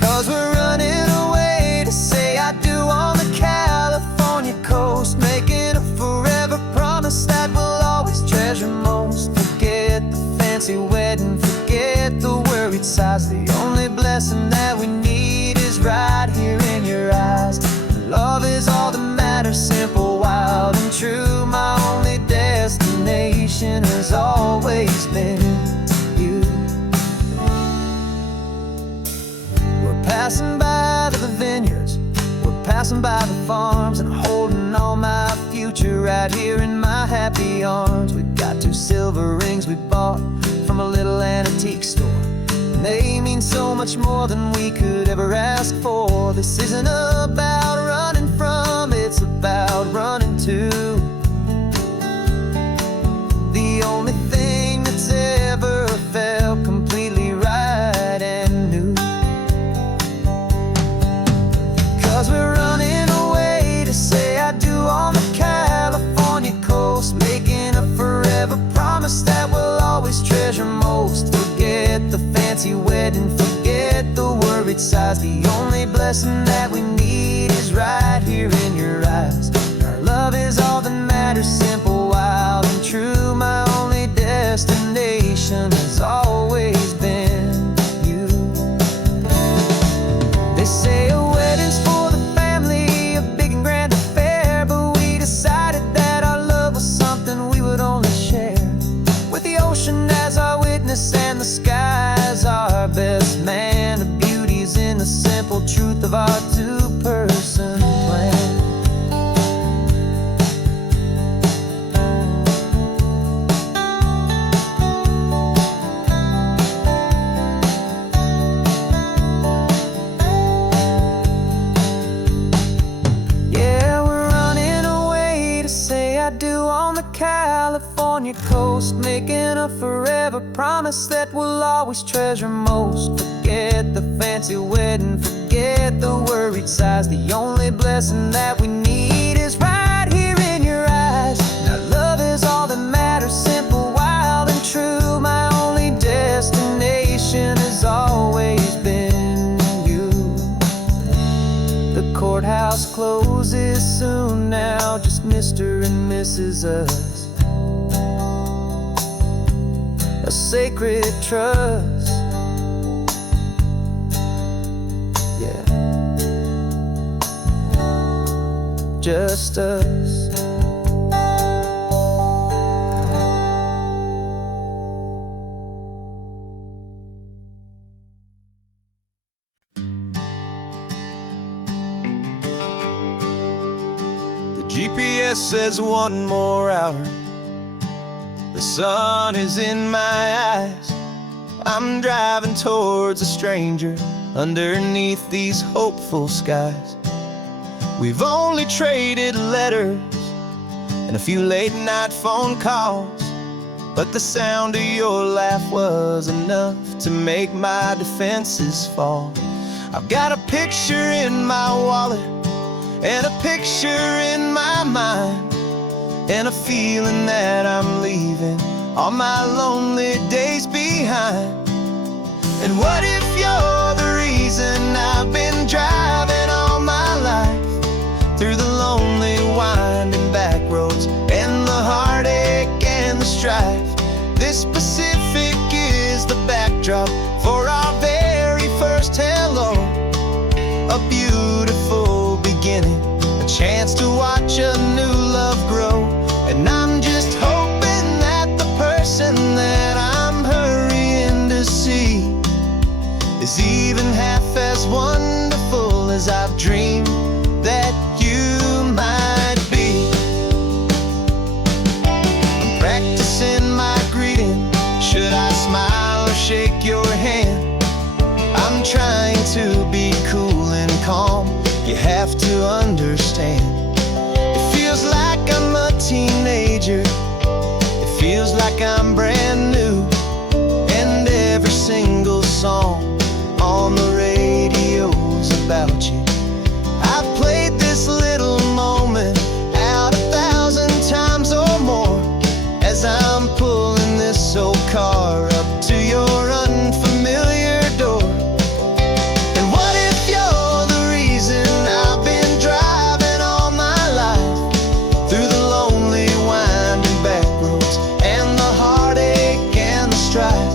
'Cause we're running away to say I do on the California coast, making a forever promise that we'll always treasure most. Forget the fancy wedding, forget the worried sighs. The only blessing that we need is right here in your eyes. Love is all that matters, simple, wild and true. My only destination has always been you. Passing by the vineyards, we're passing by the farms, and holding all my future right here in my happy arms. We've got 2 silver rings we bought from a little antique store, and they mean so much more than we could ever ask for. This isn't about running from, it's about running to. The only thing that's ever felt completely right and new. 'Cause we're running away to say I do on the California worried sighs. The only blessing that we need is right here in your eyes. Our love is all that matters, simple, wild, and true. My only destination has always been you. They say a wedding's for the family, a big and grand affair, but we decided that our love was something we would only share with the ocean as our witness and the sky as our best man. The beauty's in the simple truth of our two-person plan. California coast, making a forever promise that we'll always treasure most. Forget the fancy wedding, forget the worried sighs. The only blessing that we need is right here in your eyes. Now love is all that matters, simple, wild, and true. My only destination has always been you. The courthouse closes soon now, just Mr. and Mrs. Us. A sacred trust, yeah, just us. The GPS says 1 more hour. The sun is in my eyes. I'm driving towards a stranger underneath these hopeful skies. We've only traded letters and a few late night phone calls, but the sound of your laugh was enough to make my defenses fall. I've got a picture in my wallet and a picture in my mind, and a feeling that I'm leaving all my lonely days behind. And what if you're the reason I've been driving all my life, through the lonely winding back roads and the heartache and the strife? This Pacific is the backdrop for our very first hello. A beautiful beginning, a chance to watch a new love grow. And I'm just hoping that the person that I'm hurrying to see is even half as wonderful as I've dreamed that you might be. I'm practicing my greeting. Should I smile or shake your hand? I'm trying to be cool and calm. You have to understand. It feels like I'm a teenager. It feels like I'm brand new. And every single song on the radio's about you. I've played this little moment out 1,000 times or more as I'm pulling this old car up to your unfamiliar door. And what if you're the reason I've been driving all my life, through the lonely winding back roads and the heartache and the strife?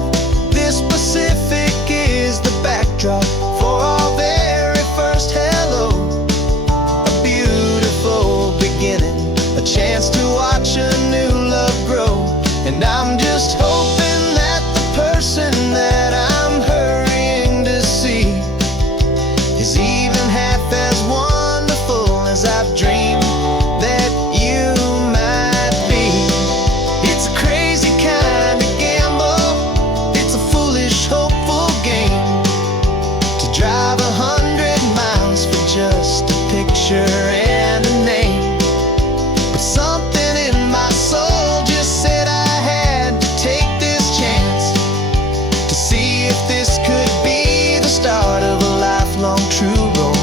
This Pacific is the backdrop for our very first hello. A beautiful beginning, a chance to watch a new love grow. And I'm just hoping that the person that I'm hurrying to see is even half as wonderful as I've dreamed that you might be. It's a crazy kind of gamble. It's a foolish, hopeful game to drive 100 miles for just a picture and a name. But something in my soul just said I had to take this chance to see if this could be the start of a lifelong true romance.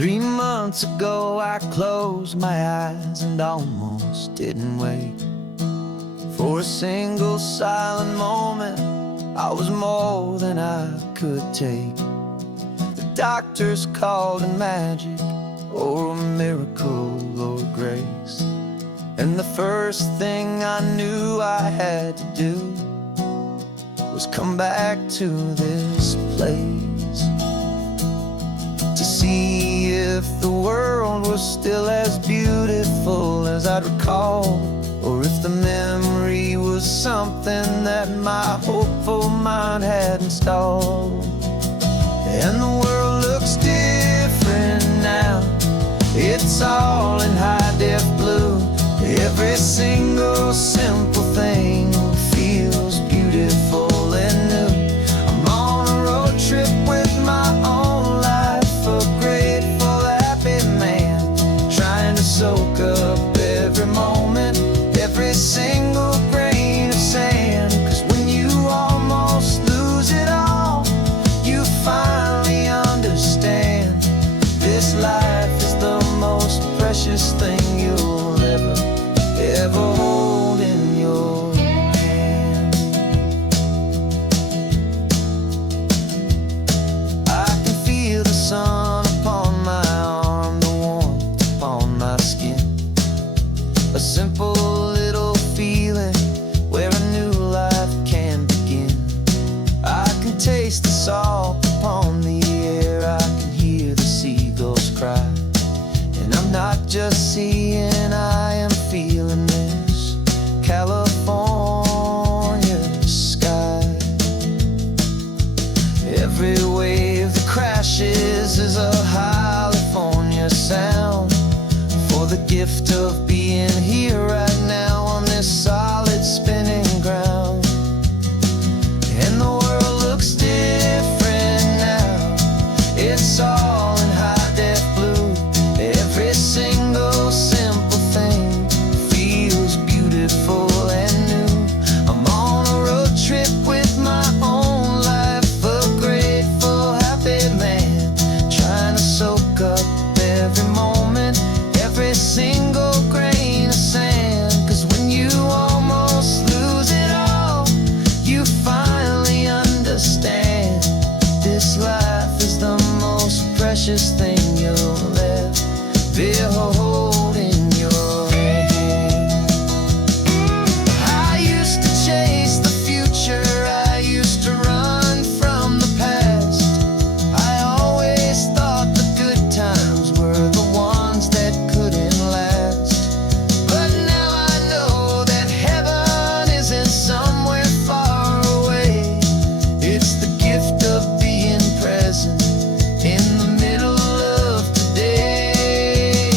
3 months ago I closed my eyes and almost didn't wake. For a single silent moment I was more than I could take. The doctors called it magic, or a miracle, or grace. And the first thing I knew I had to do was come back to this place, to see if the world was still as beautiful as I'd recall, or if the memory was something that my hopeful mind had installed. And the world looks different now, it's all in high-def blue. Every single simple thing feels beautiful and new. I'm on a road trip with my own life, a grateful, happy man, trying to soak up every moment, every single grain of sand. 'Cause when you almost lose it all, you finally understand this life is the most precious thing you'll ever hold in your hand. I can feel the sun upon my arm, the warmth upon my skin, a simple little feeling where a new life can begin. I can taste the salt upon the air, I can hear the seagulls cry, and I'm not just seeing, I am feeling this California sky. Every wave that crashes is a California sound, for the gift of being here right now on this solid spinning ground. And the world looks different now, it's all in high-def blue. Every single simple thing feels beautiful and new. I'm on a road trip with my own life, a grateful, happy man, trying to soak up every moment, every single grain of sand. 'Cause when you almost lose it all, you finally understand this life is the most precious thing you'll ever hold in your hand. I used to chase the future, I used to run from the past. I always thought the good times were the ones that couldn't last. But now I know that heaven isn't somewhere far away. It's the gift of being present in the middle of today.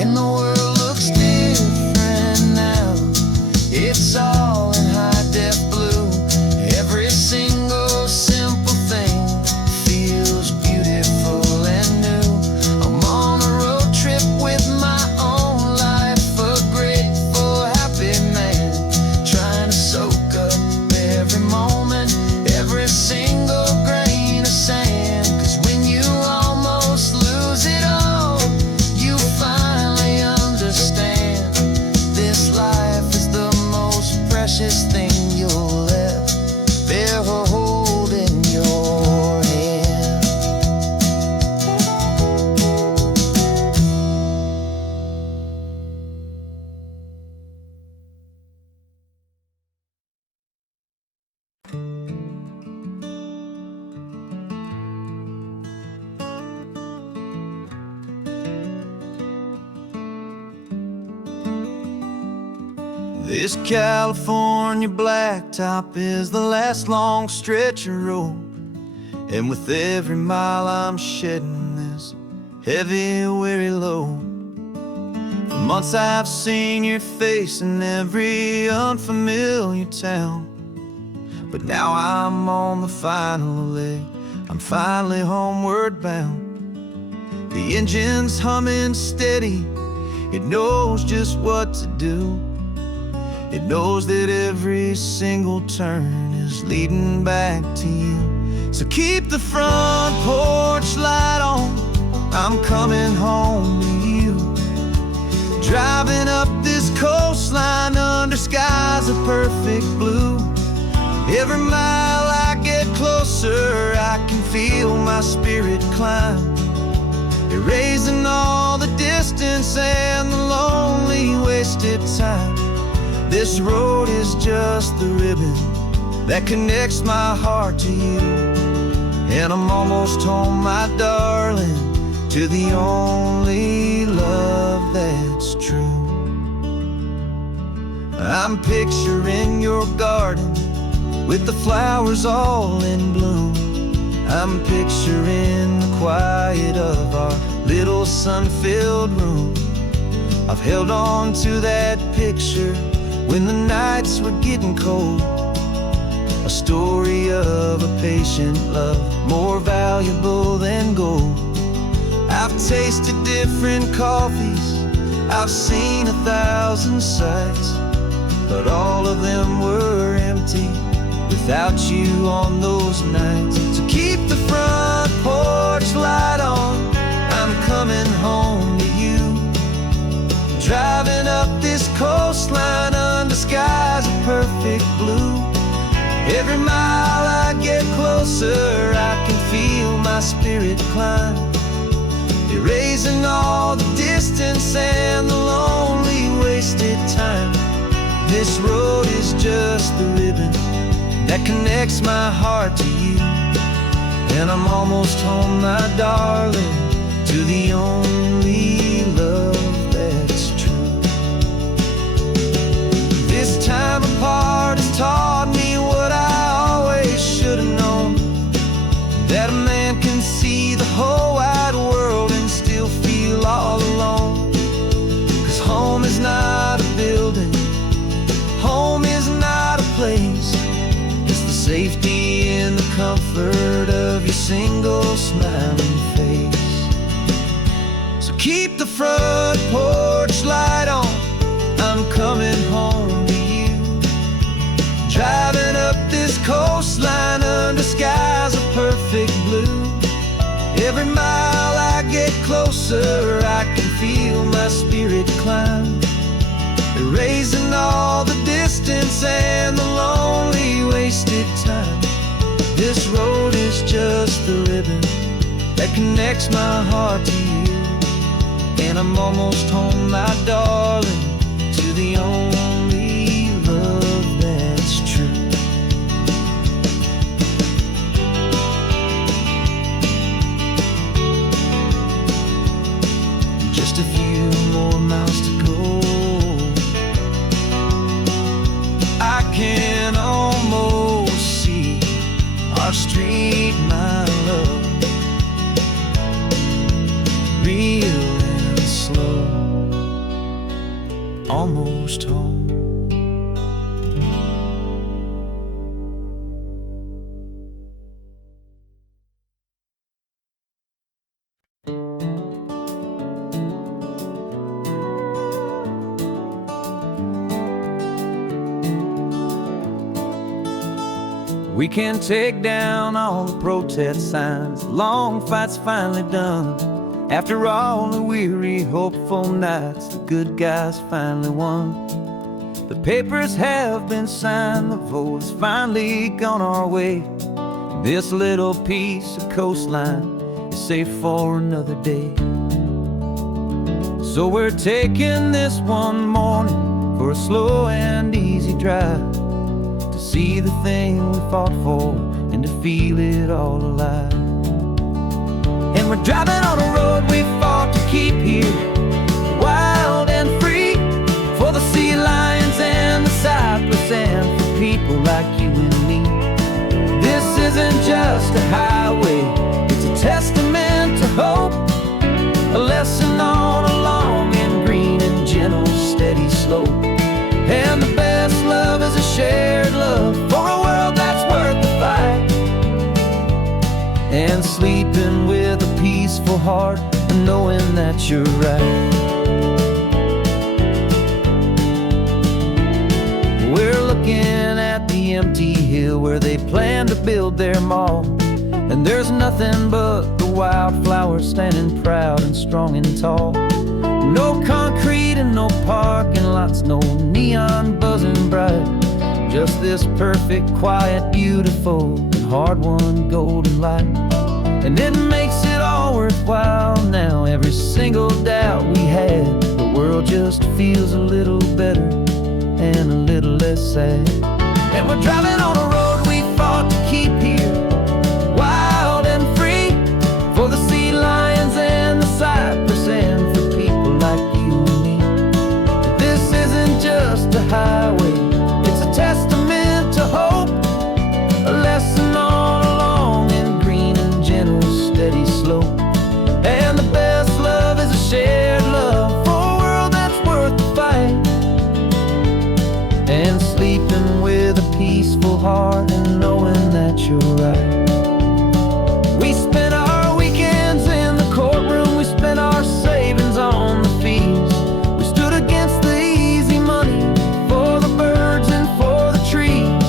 And the world looks different now, it's all in high-def blue. Every single simple thing feels beautiful and new. I'm on a road trip with my own life, a grateful, happy man, trying to soak up every moment, every single grain of sand. 'Cause when you almost lose it all, you finally understand this life is the most precious thing you'll ever hold in your hand. This California blacktop is the last long stretch of road, and with every mile I'm shedding this heavy, weary load. For months I've seen your face in every unfamiliar town, but now I'm on the final leg, I'm finally homeward bound. The engine's humming steady, it knows just what to do. It knows that every single turn is leading back to you. So keep the front porch light on, I'm coming home to you. Driving up this coastline under skies of perfect blue. Every mile I get closer, I can feel my spirit climb, erasing all the distance and the lonely wasted time. This road is just the ribbon that connects my heart to you. And I'm almost home, my darling, to the only love that's true. I'm picturing your garden with the flowers all in bloom. I'm picturing the quiet of our little sun-filled room. I've held on to that picture when the nights were getting cold. A story of a patient love, more valuable than gold. I've tasted different coffees, I've seen 1,000 sights, but all of them were empty without you on those nights. So keep the front porch light on, I'm coming home to you. Driving up this coastline under skies of perfect blue. Every mile I get closer, I can feel my spirit climb, erasing all the distance and the lonely wasted time. This road is just the ribbon that connects my heart to you. And I'm almost home, my darling, to the only love that's true. This time apart has taught me what I always should have known, that a man can see the whole wide world and still feel all alone. 'Cause home is not a building, home is not a place, it's the safety and the comfort of your single smiling face. So keep the front porch light on, I'm coming home to you. Driving up this coastline under skies of perfect blue. Every mile I get closer, I can feel my spirit climb, erasing all the distance and the lonely wasted time. This road is just the ribbon that connects my heart to you. And I'm almost home, my darling, to the only love that's true. Just a few more miles to go, I can almost see our street, my love, real and slow, almost home. We can take down all the protest signs, the long fight's finally done. After all the weary, hopeful nights, the good guys finally won. The papers have been signed, the vote's finally gone our way. This little piece of coastline is safe for another day. So we're taking this one morning for a slow and easy drive, to see the thing we fought for and to feel it all alive. And we're driving on a road we fought to keep here, wild and free, for the sea lions and the cypress and for people like you and me. This isn't just a highway, it's a testament to hope, a lesson on a long and green and gentle steady slope. And the best love is a shared love for a world that's worth the fight, and sleeping with a peaceful heart and knowing that you're right. We're looking at the empty hill where they plan to build their mall, and there's nothing but the wildflowers standing proud and strong and tall. No concrete and no parking lots, no neon buzzing bright. Just this perfect, quiet, beautiful, and hard-won golden light. And it makes it all worthwhile now. Every single doubt we had, the world just feels a little better and a little less sad. And we're driving on a road we fought to keep here, wild and free, for the sea lions and the cypress, and for people like you and me. This isn't just a highway, it's a testament to hope, a lesson all along in green and gentle, steady slope. And the best love is a shared love for a world that's worth the fight, and sleeping with a peaceful heart and knowing that you're right. We spent our weekends in the courtroom, we spent our savings on the fees. We stood against the easy money for the birds and for the trees.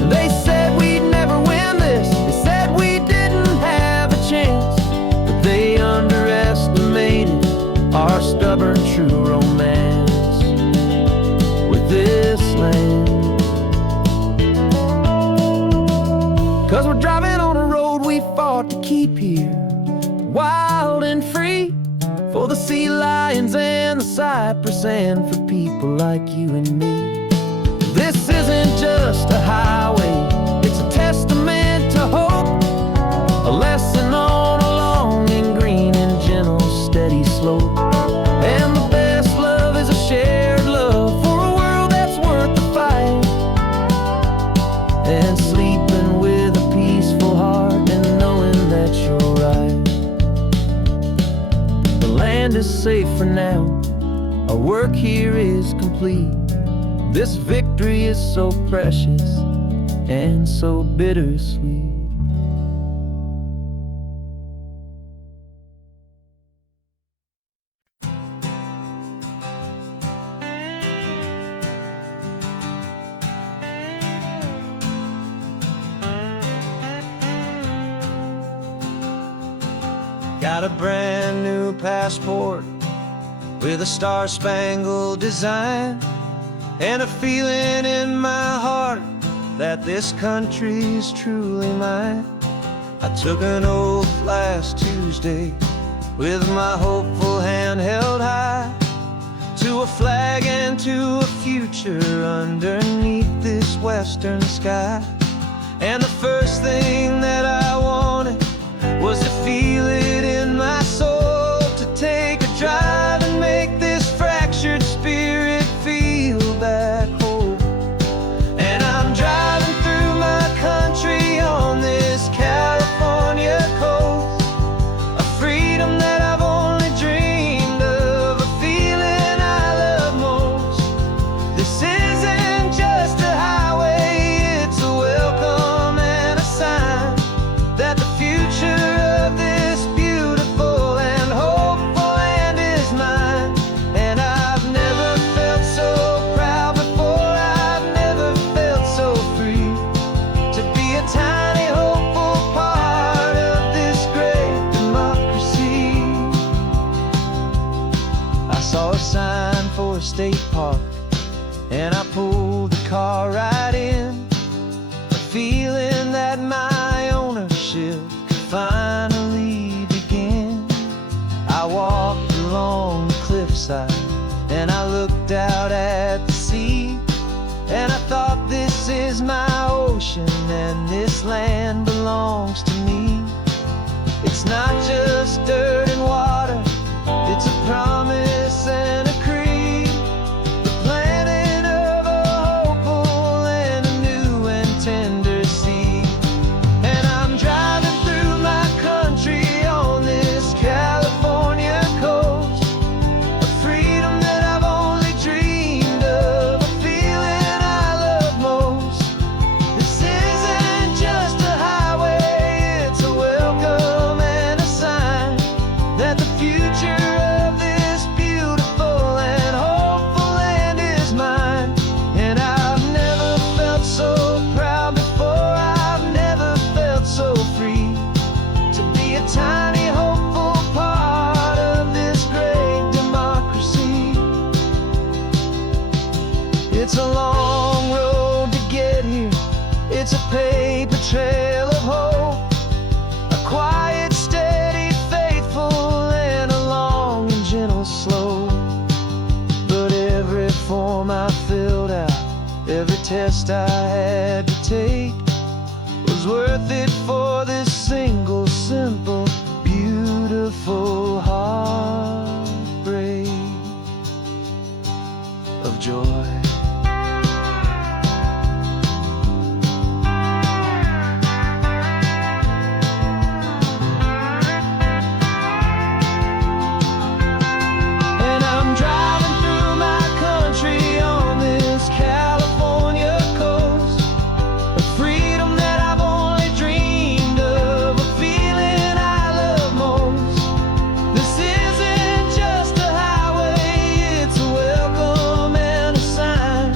And they said we'd never win this, they said we didn't have a chance, but they underestimated our stubborn true romance with this land. 'Cause we're driving on a road we fought to keep here, wild and free, for the sea lions and the cypress, and for people like you and me. This isn't just a highway, it's a testament to hope, a lesson on along in green and gentle, steady slope. And the best love is a shared love for a world that's worth the fight, and sleeping with a peaceful heart and knowing that you're right. The land is safe for now, our work here is complete. This victory is so precious and so bittersweet. Got a brand new passport with a star-spangled design, and a feeling in my heart that this country's truly mine. I took an oath last Tuesday with my hopeful hand held high, to a flag and to a future underneath this western sky. And the first thing that I wanted was to feel it in my soul, to take a drive and make this fractured spirit feel back home. And I'm driving through my country on this California coast, a freedom that I've only dreamed of, a feeling I love most. This isn't just a highway, it's a welcome and a sign that the future of this beautiful and hopeful land is mine. And I've never felt so proud before, I've never felt so free, to be a tiny hopeful part of this great democracy. I saw a sign for a state park, and I pulled the car right in, a feeling that my ownership could finally begin. I walked along the cliffside and I looked out at the sea, and I thought, this is my ocean and this land belongs to me. It's not just dirt and water, it's a promise and a creed, the planting of a hopeful and a new and tender seed. And I'm driving through my country on this California coast, a freedom that I've only dreamed of, a feeling I love most. This isn't just a highway, it's a welcome and a sign that the future test I had to take was worth it for this single, simple, beautiful heartbreak of joy. And I'm driving through my country on this California coast, a freedom that I've only dreamed of, a feeling I love most. This isn't just a highway, it's a welcome and a sign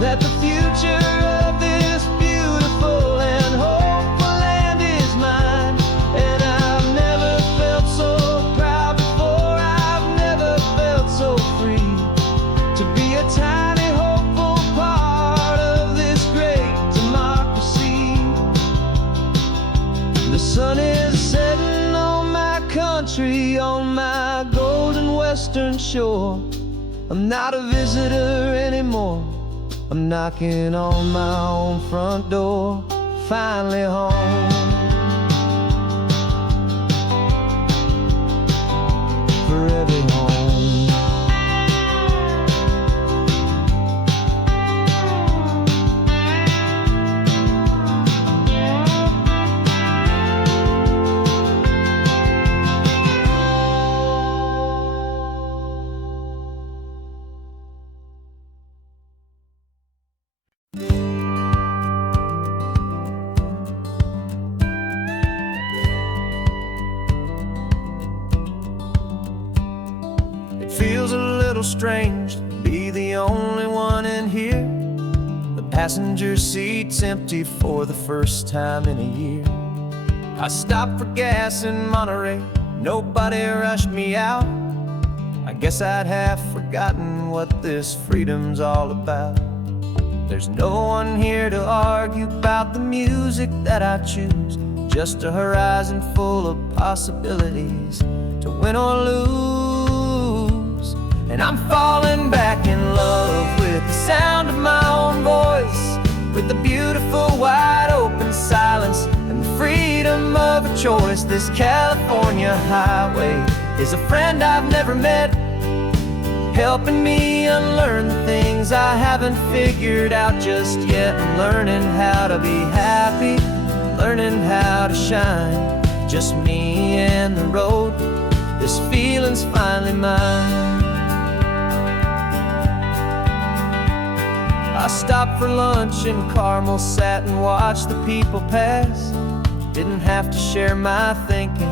that the future of this beautiful and hopeful land is mine. And I've never felt so proud before, I've never felt so free to be a tiny hopeful part of this great democracy. The sun is setting on my country, on my golden western shore. I'm not a visitor anymore, I'm knocking on my own front door, finally home. Forever home. It feels a little strange to be the only one in here. The passenger seat's empty for the first time in a year. I stopped for gas in Monterey, nobody rushed me out. I guess I'd have forgotten what this freedom's all about. There's no one here to argue about the music that I choose, just a horizon full of possibilities to win or lose. And I'm falling back in love with the sound of my own voice, with the beautiful wide open silence and the freedom of a choice. This California highway is a friend I've never met, helping me unlearn the things I haven't figured out just yet. I'm learning how to be happy, learning how to shine, just me and the road. This feeling's finally mine. I stopped for lunch in Carmel, sat and watched the people pass. Didn't have to share my thinking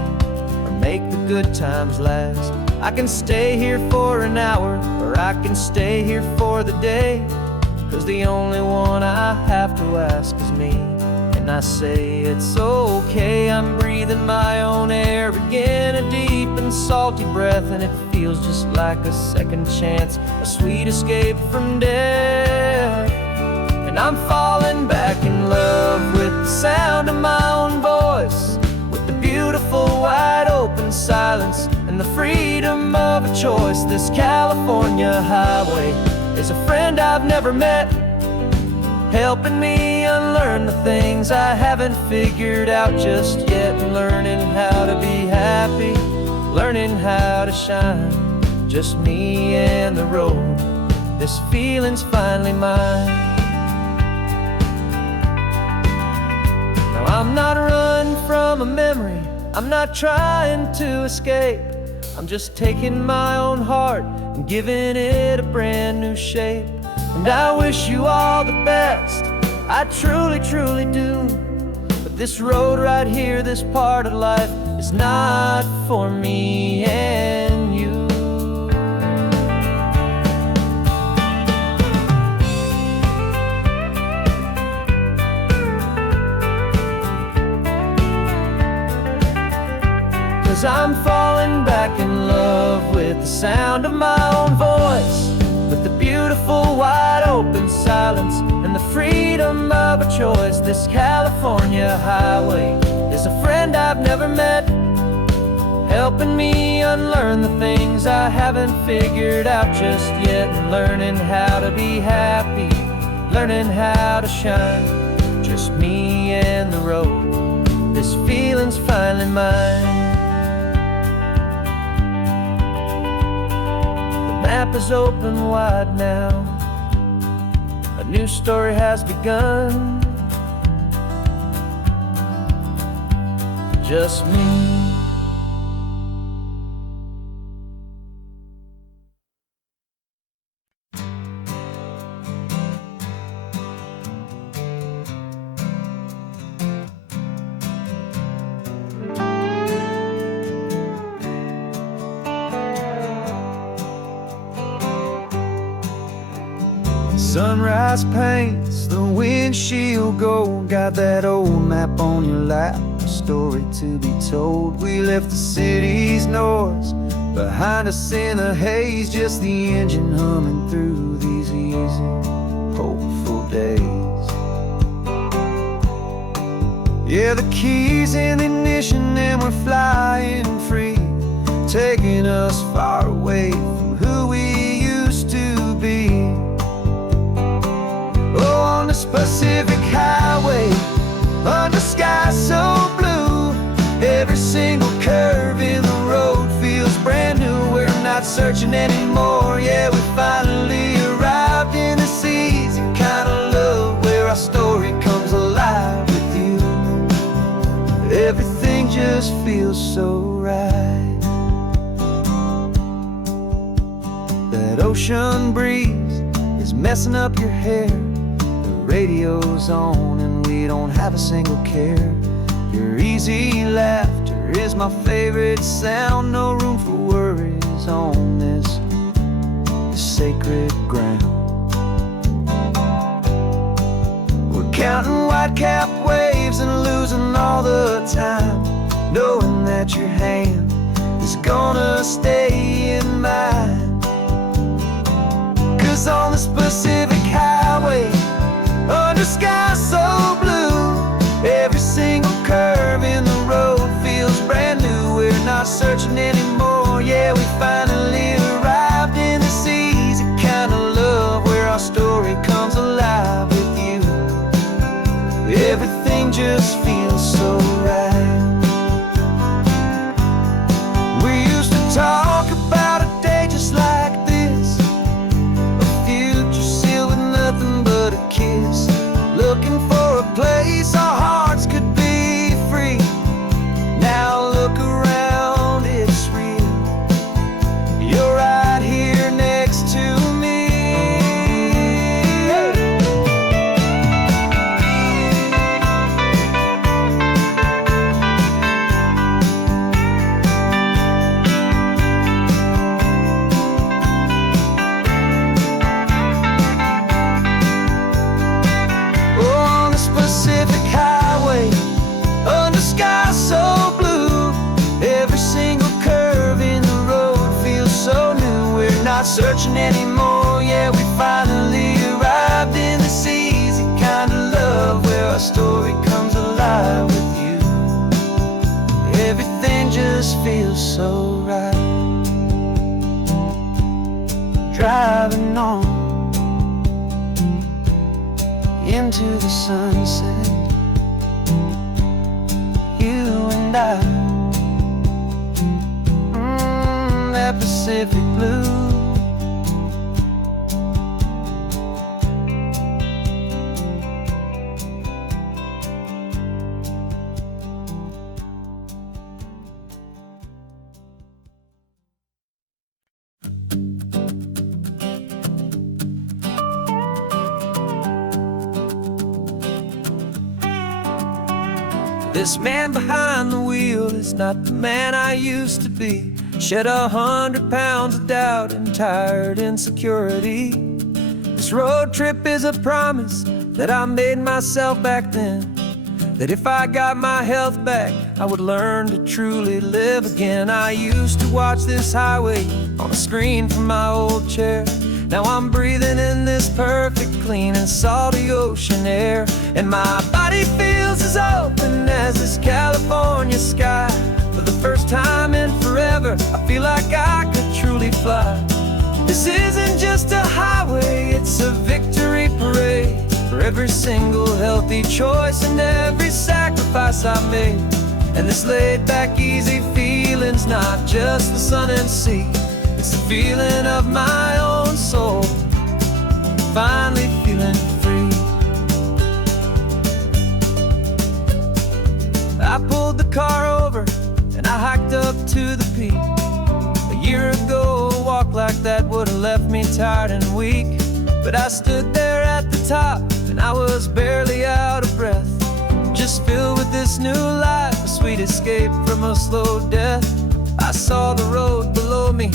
or make the good times last. I can stay here for an hour, or I can stay here for the day, 'cause the only one I have to ask is me. And I say it's okay, I'm breathing my own air again, a deep and salty breath, and it feels just like a second chance, a sweet escape from death. And I'm falling back in love with the sound of my own voice, with the beautiful wide open silence and the freedom of a choice. This California highway is a friend I've never met, helping me unlearn the things I haven't figured out just yet. And learning how to be happy, learning how to shine, just me and the road. This feeling's finally mine. Now I'm not running from a memory, I'm not trying to escape. I'm just taking my own heart and giving it a brand new shape. And I wish you all the best, I truly, truly do. But this road right here, this part of life, is not for me and you. 'Cause I'm falling back in love with the sound of my own voice, with the beautiful wide open silence and the freedom of a choice. This California highway is a friend I've never met, helping me unlearn the things I haven't figured out just yet. And learning how to be happy, learning how to shine. Just me and the road, this feeling's finally mine. The map is open wide now, a new story has begun. Just me. Sunrise paints the windshield gold. Got that old map on your lap, a story to be told. We left the city's noise behind us in the haze, just the engine humming through these easy, hopeful days. Yeah, the keys in the ignition and we're flying free, taking us far away from who we used to be. Oh, on this Pacific highway, under sky so blue, every single curve in the road feels brand new. We're not searching anymore, yeah, we finally arrived in this easy kind of love, where our story comes alive with you. Everything just feels so right. That ocean breeze is messing up your hair, radio's on and we don't have a single care. Your easy laughter is my favorite sound. No room for worries on this sacred ground. We're counting white-capped waves and losing all the time, knowing that your hand is gonna stay in mine. 'Cause on this Pacific highway, under sky so blue, every single curve in the road feels brand new. We're not searching anymore, yeah, we finally arrived in this easy kind of love, where our story comes alive with you. Everything just feels so right. We used to talk about a day just like this, a future sealed with nothing but a kiss, looking for a place our hearts could be free. Now look around, it's real. You're right here next to me. Pacific highway, under sky so blue, every single curve in the road feels so new. We're not searching anymore, yeah, we finally arrived in this easy kind of love, where our story comes alive with you. Everything just feels so right. Driving on into the sunset, you and I, that Pacific blue. This man behind the wheel is not the man I used to be. Shed 100 pounds of doubt and tired insecurity. This road trip is a promise that I made myself back then, that if I got my health back, I would learn to truly live again. I used to watch this highway on a screen from my old chair. Now I'm breathing in this perfect, clean and salty ocean air, and my body feels as open as this California sky. For the first time in forever, I feel like I could truly fly. This isn't just a highway, it's a victory parade. every single healthy choice and every sacrifice I made. And this laid back easy feeling's not just the sun and sea, it's the feeling of my own soul, finally feeling free. I pulled the car over and I hiked up to the peak. A year ago, a walk like that would have left me tired and weak. But I stood there at the top and I was barely out of breath, just filled with this new life, a sweet escape from a slow death. I saw the road below me,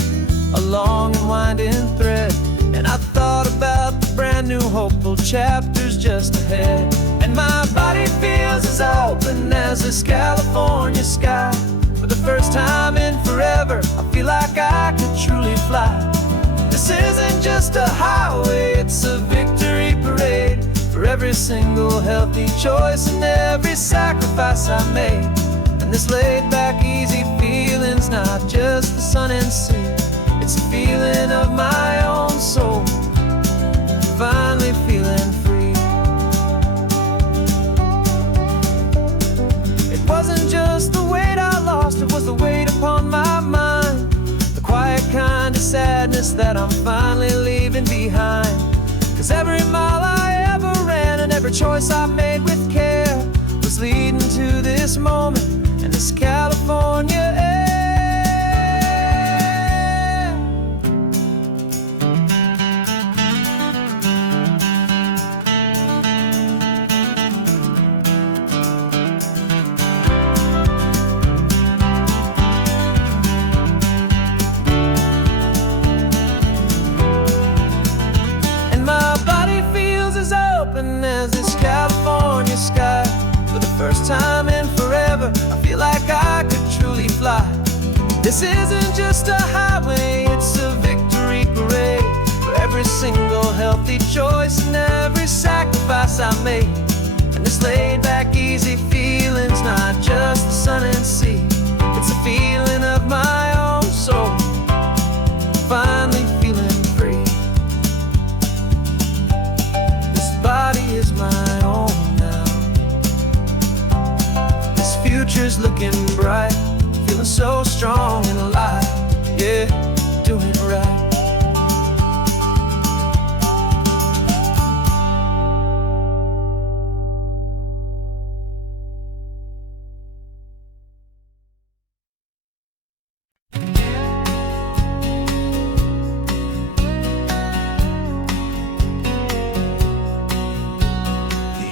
a long and winding thread, and I thought about the brand new hopeful chapters just ahead. And my body feels as open as this California sky. For the first time in forever, I feel like I could truly fly. This isn't just a highway, it's a victory parade for every single healthy choice and every sacrifice I made. And this laid back easy feeling's not just the sun and sea, it's a feeling of my own soul, finally feeling free. It wasn't just the weight I lost, it was the weight upon my mind, the quiet kind of sadness that I'm finally leaving behind. 'Cause every mile I ever ran and every choice I made with care was leading to this moment and this California air. As this California sky, for the first time in forever, I feel like I could truly fly. This isn't just a highway, it's a victory parade for every single healthy choice and every sacrifice I made. And this laid back easy feeling's not just the sun and sea, it's a feeling of my own soul, finally feeling free. Body is my own now. This future's looking bright, feeling so strong and alive. Yeah, doing right.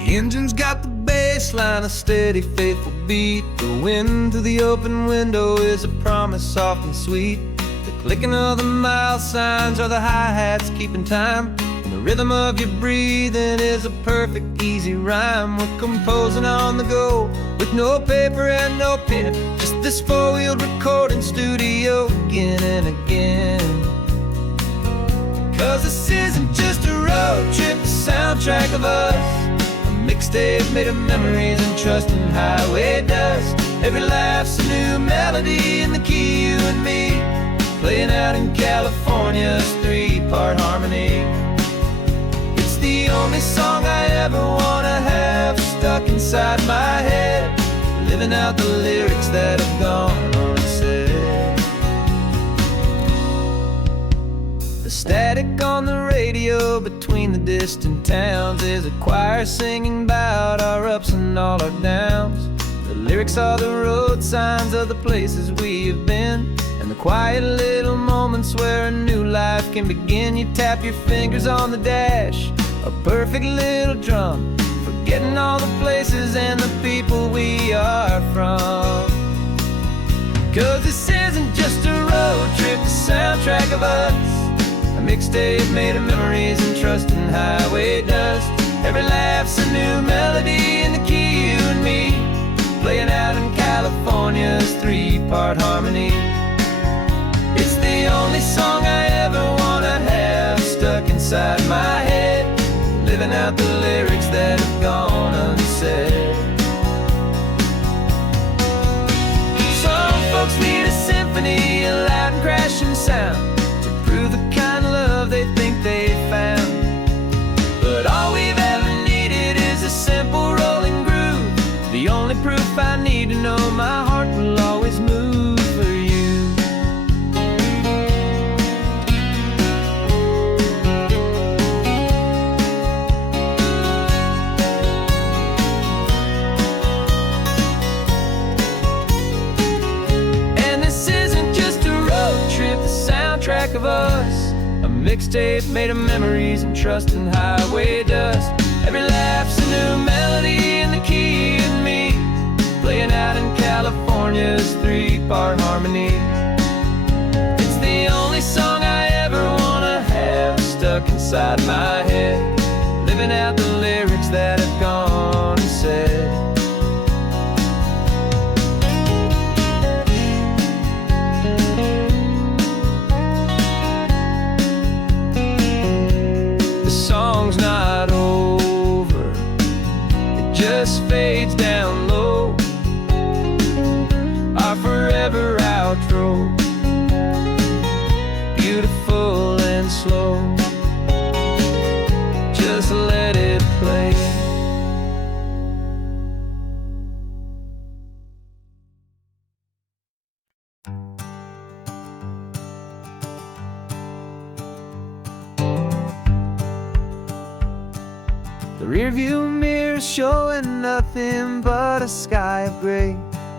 The engine's got the bass line, a steady, faithful beat. The wind through the open window is a promise soft and sweet. The clicking of the mile signs are the hi-hats keeping time, and the rhythm of your breathing is a perfect, easy rhyme. We're composing on the go with no paper and no pen, just this four-wheeled recording studio again and again. 'Cause this isn't just a road trip, the soundtrack of us, mixtape made of memories and trust in highway dust. Every laugh's a new melody in the key, you and me, playing out in California's three-part harmony. It's the only song I ever wanna have stuck inside my head, living out the lyrics that have gone unsaid. The static on the radio between the distant towns is a choir singing about our ups and all our downs. The lyrics are the road signs of the places we have been, and the quiet little moments where a new life can begin. You tap your fingers on the dash, a perfect little drum, forgetting all the places and the people we are from. 'Cause this isn't just a road trip, the soundtrack of us, a mixtape made of memories and trust in highway dust. Every laugh's a new melody in the key, you and me, playing out in California's three-part harmony. It's the only song I ever wanna have stuck inside my head, living out the lyrics that have gone unsaid. Some folks need a symphony, a loud and crashing sound, to prove the kind of love they think they found. But all we've ever needed us. A mixtape made of memories and trust and highway dust. Every laugh's a new melody in the key and me, playing out in California's 3-part harmony. It's the only song I ever wanna have stuck inside my head, living out the lyrics that have gone and said. The song's not over, it just fades down low. Our forever outro, beautiful and slow. Just let it play. The rearview mirror's showing nothing but a sky of gray.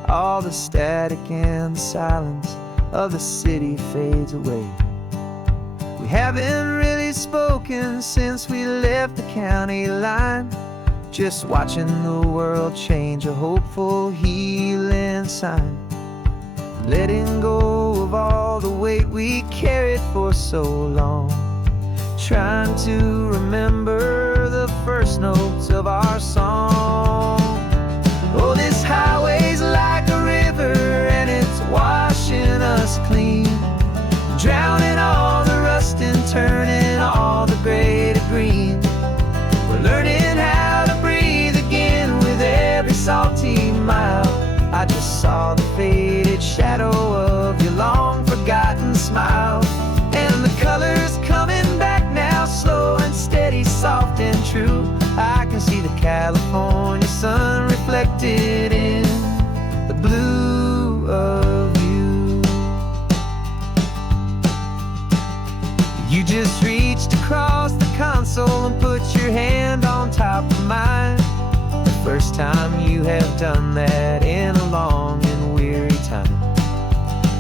All the static and the silence of the city fades away. We haven't really spoken since we left the county line, just watching the world change, a hopeful healing sign. Letting go of all the weight we carried for so long, trying to remember the first notes of our song. Oh, this highway's like a river and it's washing us clean, drowning all the rust and turning all the gray to green. We're learning how to breathe again with every salty mile. I just saw the faded shadow of your long forgotten smile, and the colors coming back now, slow and steady, soft and true. I can see the California sun reflected in the blue of you. You just reached across the console and put your hand on top of mine. The first time you have done that in a long and weary time.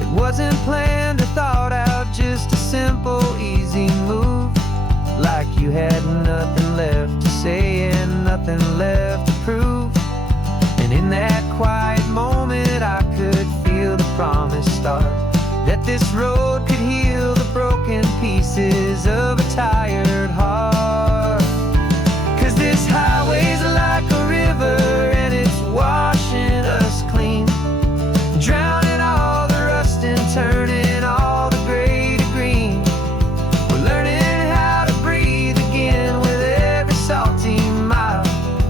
It wasn't planned or thought out, just a simple, easy move. Like you had nothing left to say and nothing left to prove. And in that quiet moment I could feel the promise start, that this road could heal the broken pieces of a tired heart. 'Cause this highway's like a river and it's washing us clean, drowning all the rust and turning all the gray to green. We're learning how to breathe again with every salty mile.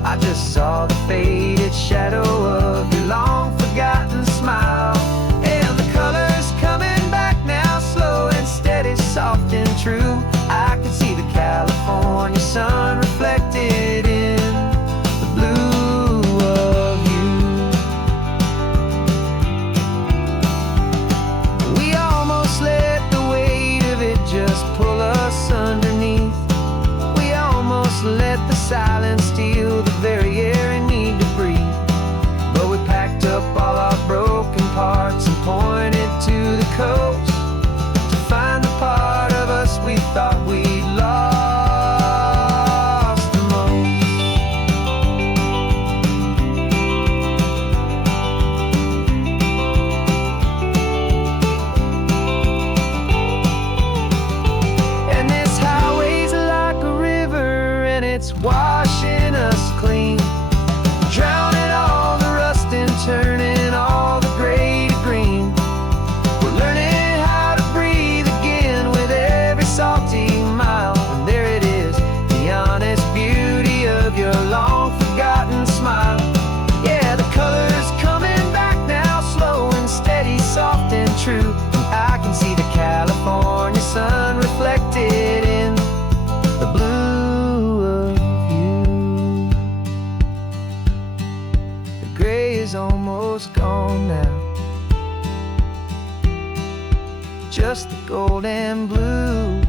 I just saw the faded shadow of your long forgotten smile, and the colors coming back now, slow and steady, soft and true. I can see the California sun reflected in the blue of you. We almost let the weight of it just pull us underneath. We almost let the silence steal the very air we need to breathe. But we packed up all our broken parts and pointed to the coast to find the part of us we thought we'd lost the most. And this highway's like a river and it's washing us clean, drowning all the rust and turning all the gray to green. We're learning how to breathe again with every salty mile. And there it is, the honest beauty of your long forgotten smile. Yeah, the colors coming back now, slow and steady, soft and true. I can see the California sun reflected in the blue of you. The gray is almost gone now, just the gold and blue.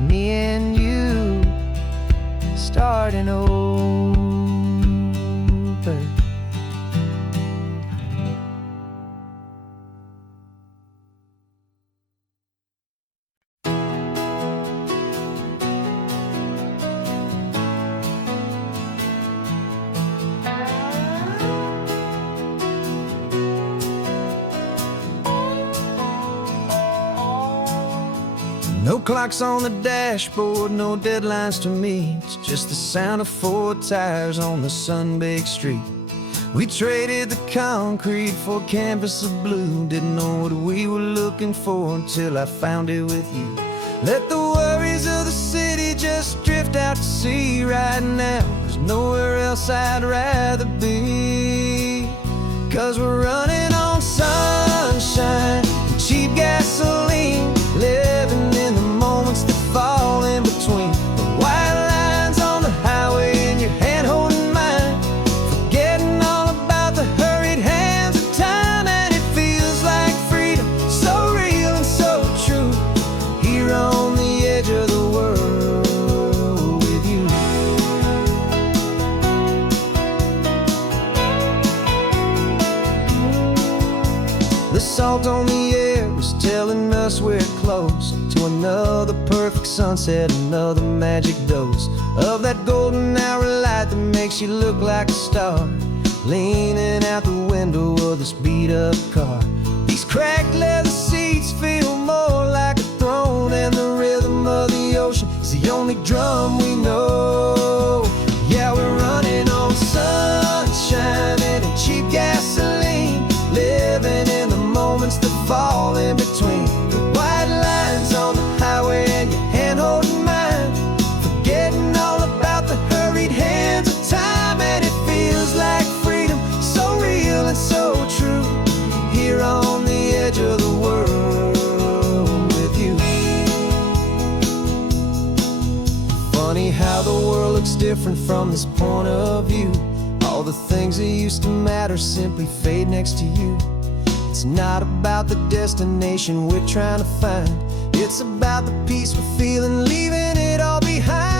Me and you starting over. No clocks on the dashboard, no deadlines to meet. It's just the sound of 4 tires on the sun-baked street. We traded the concrete for a canvas of blue. Didn't know what we were looking for until I found it with you. Let the worries of the city just drift out to sea right now. There's nowhere else I'd rather be. 'Cause we're running on sunshine and cheap gasoline, living in the moments that fall in between. The white lines on the highway and your hand holding mine, forgetting all about the hurried hands of time. And it feels like freedom, so real and so true, here on the edge of the world with you. The salt on the air was telling us we're close to another perfect sunset, another magic dose of that golden hour light that makes you look like a star, leaning out the window of this beat-up car. These cracked leather seats feel more like a throne, and the rhythm of the ocean is the only drum we know. Yeah, we're running on sunshine and cheap gasoline, living in the moments that fall in between. The white lines on the highway and your hand holding mine, forgetting all about the hurried hands of time. And it feels like freedom, so real and so true, here on the edge of the world with you. Funny how the world looks different from this point of view. All the things that used to matter simply fade next to you. It's not about the destination we're trying to find, it's about the peace we're feeling, leaving it all behind.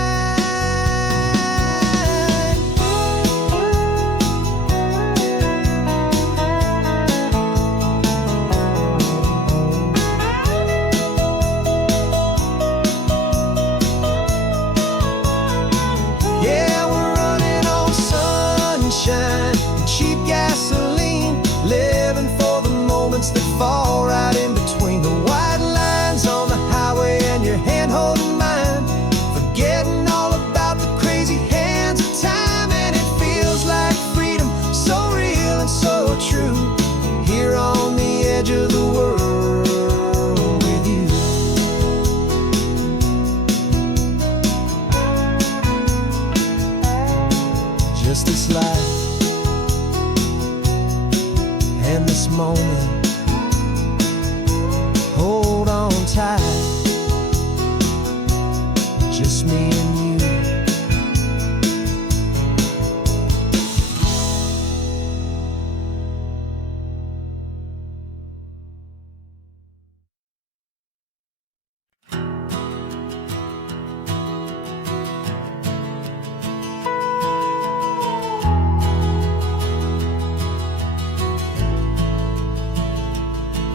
Yeah, we're running on sunshine and cheap gasoline, living for the moments that fall right in between. The white lines on the highway and your hand holding mine, forgetting all about the crazy hands of time. And it feels like freedom, so real and so true, here on the edge of the world with you. Just this life and this moment, hold on tight, just me and you.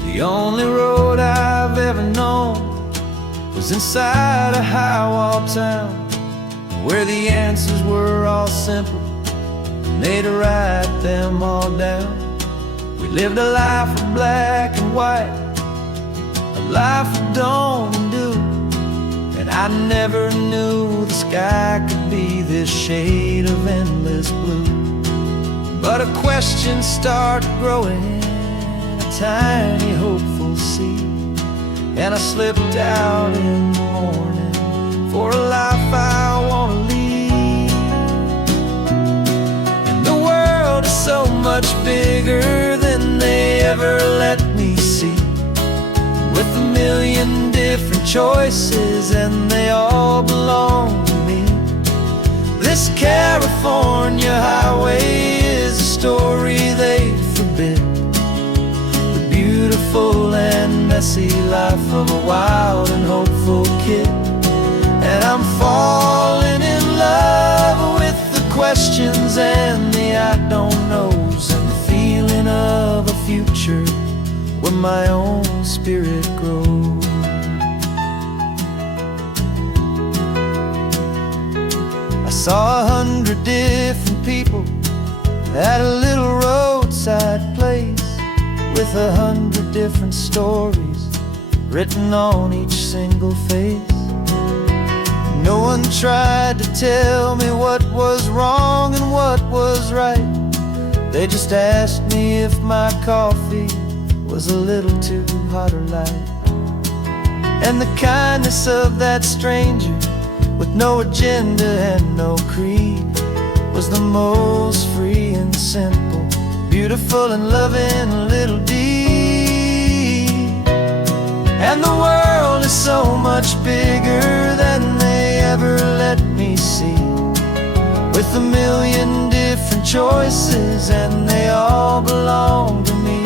The only road I've ever known was inside a high-wall town, where the answers were all simple and they'd write them all down. We lived a life of black and white, a life of dawn and dew, and I never knew the sky could be this shade of endless blue. But a question started growing, tiny hopeful seed, and I slipped out in the morning for a life I want to lead. And the world is so much bigger than they ever let me see, with a million different choices and they all belong to me. This California highway is a story they forbid, beautiful and messy life of a wild and hopeful kid. And I'm falling in love with the questions and the I don't knows, and the feeling of a future where my own spirit grows. I saw 100 different people at a little roadside place, with 100 different stories written on each single face. tried to tell me what was wrong and what was right. They just asked me if my coffee was a little too hot or light. And the kindness of that stranger, with no agenda and no creed, was the most free and simple, beautiful and loving little deed. And the world is so much bigger than they ever let me see, with a million different choices and they all belong to me.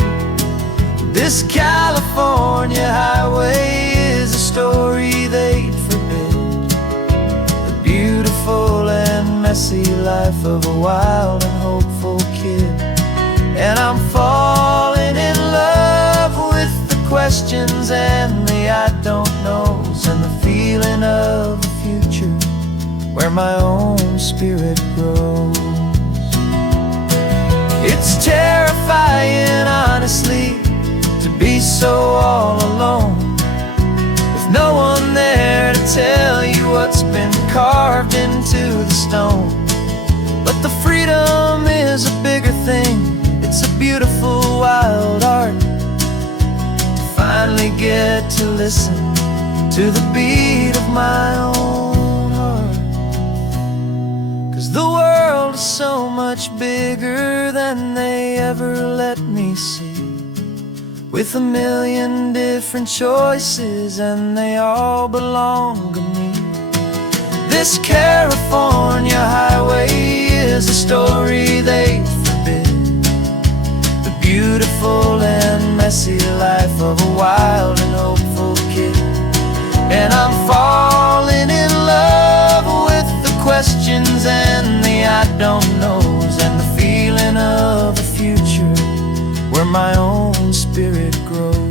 This California highway is a story they'd forbid, the beautiful and messy life of a wild and hopeful kid. And I'm falling in love with the questions and the I don't knows, and the feeling of a future where my own spirit grows. It's terrifying, honestly, to be so all alone, with no one there to tell you what's been carved into the stone. But the freedom is a bigger thing. It's a beautiful wild art to finally get to listen to the beat of my own heart. 'Cause the world is so much bigger than they ever let me see, with a million different choices and they all belong to me. This California highway is a story they forbid, the beautiful and messy life of a wild and hopeful kid. And I'm falling in love with the questions and the I don't knows, and the feeling of a future where my own spirit grows.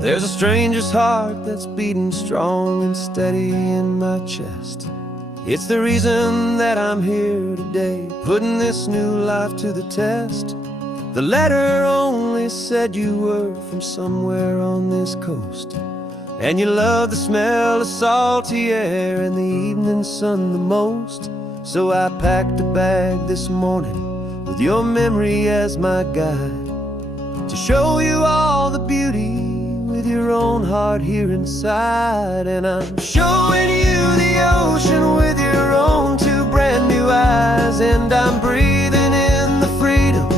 There's a stranger's heart that's beating strong and steady in my chest. It's the reason that I'm here today, putting this new life to the test. The letter only said you were from somewhere on this coast, and you love the smell of salty air and the evening sun the most. So I packed a bag this morning with your memory as my guide, to show you all the beauty with your own heart here inside. And I'm showing you the ocean with your own two brand new eyes, and I'm breathing in the freedom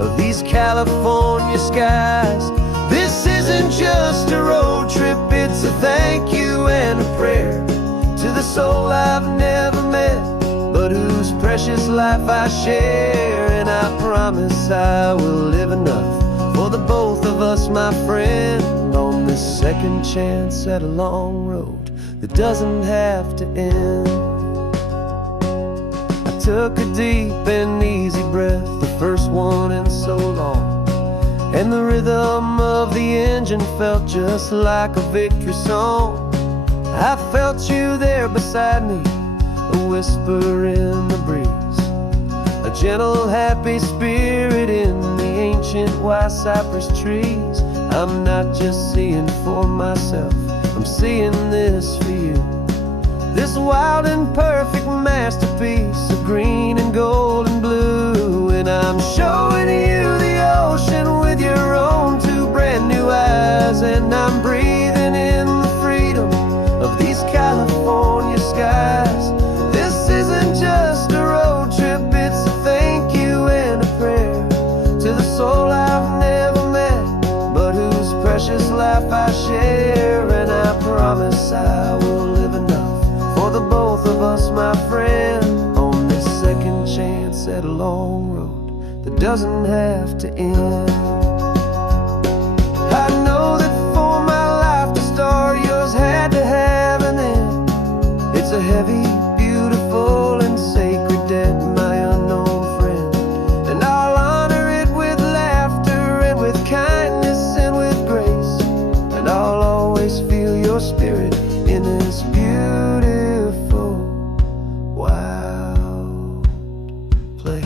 of these California skies. This isn't just a road trip, it's a thank you and a prayer to the soul I've never met, but whose precious life I share. And I promise I will live enough for the both of us, my friend, on this second chance at a long road that doesn't have to end. I took a deep and easy breath, the first one in so long, and the rhythm of the engine felt just like a victory song. I felt you there beside me, a whisper in the breeze, a gentle happy spirit in the ancient white cypress trees. I'm not just seeing for myself, I'm seeing this for you, this wild and perfect masterpiece of green and gold and blue. And I'm showing you the ocean with your own two brand new eyes, and I'm breathing in the freedom of these California skies. This isn't just a road trip, it's a thank you and a prayer to the soul I've never met, but whose precious life I share. And I promise I will live enough for the both of us, my friend, on this second chance at a long road that doesn't have to end. I know that for my life to start, yours had to have an end, your spirit in this beautiful, wild place.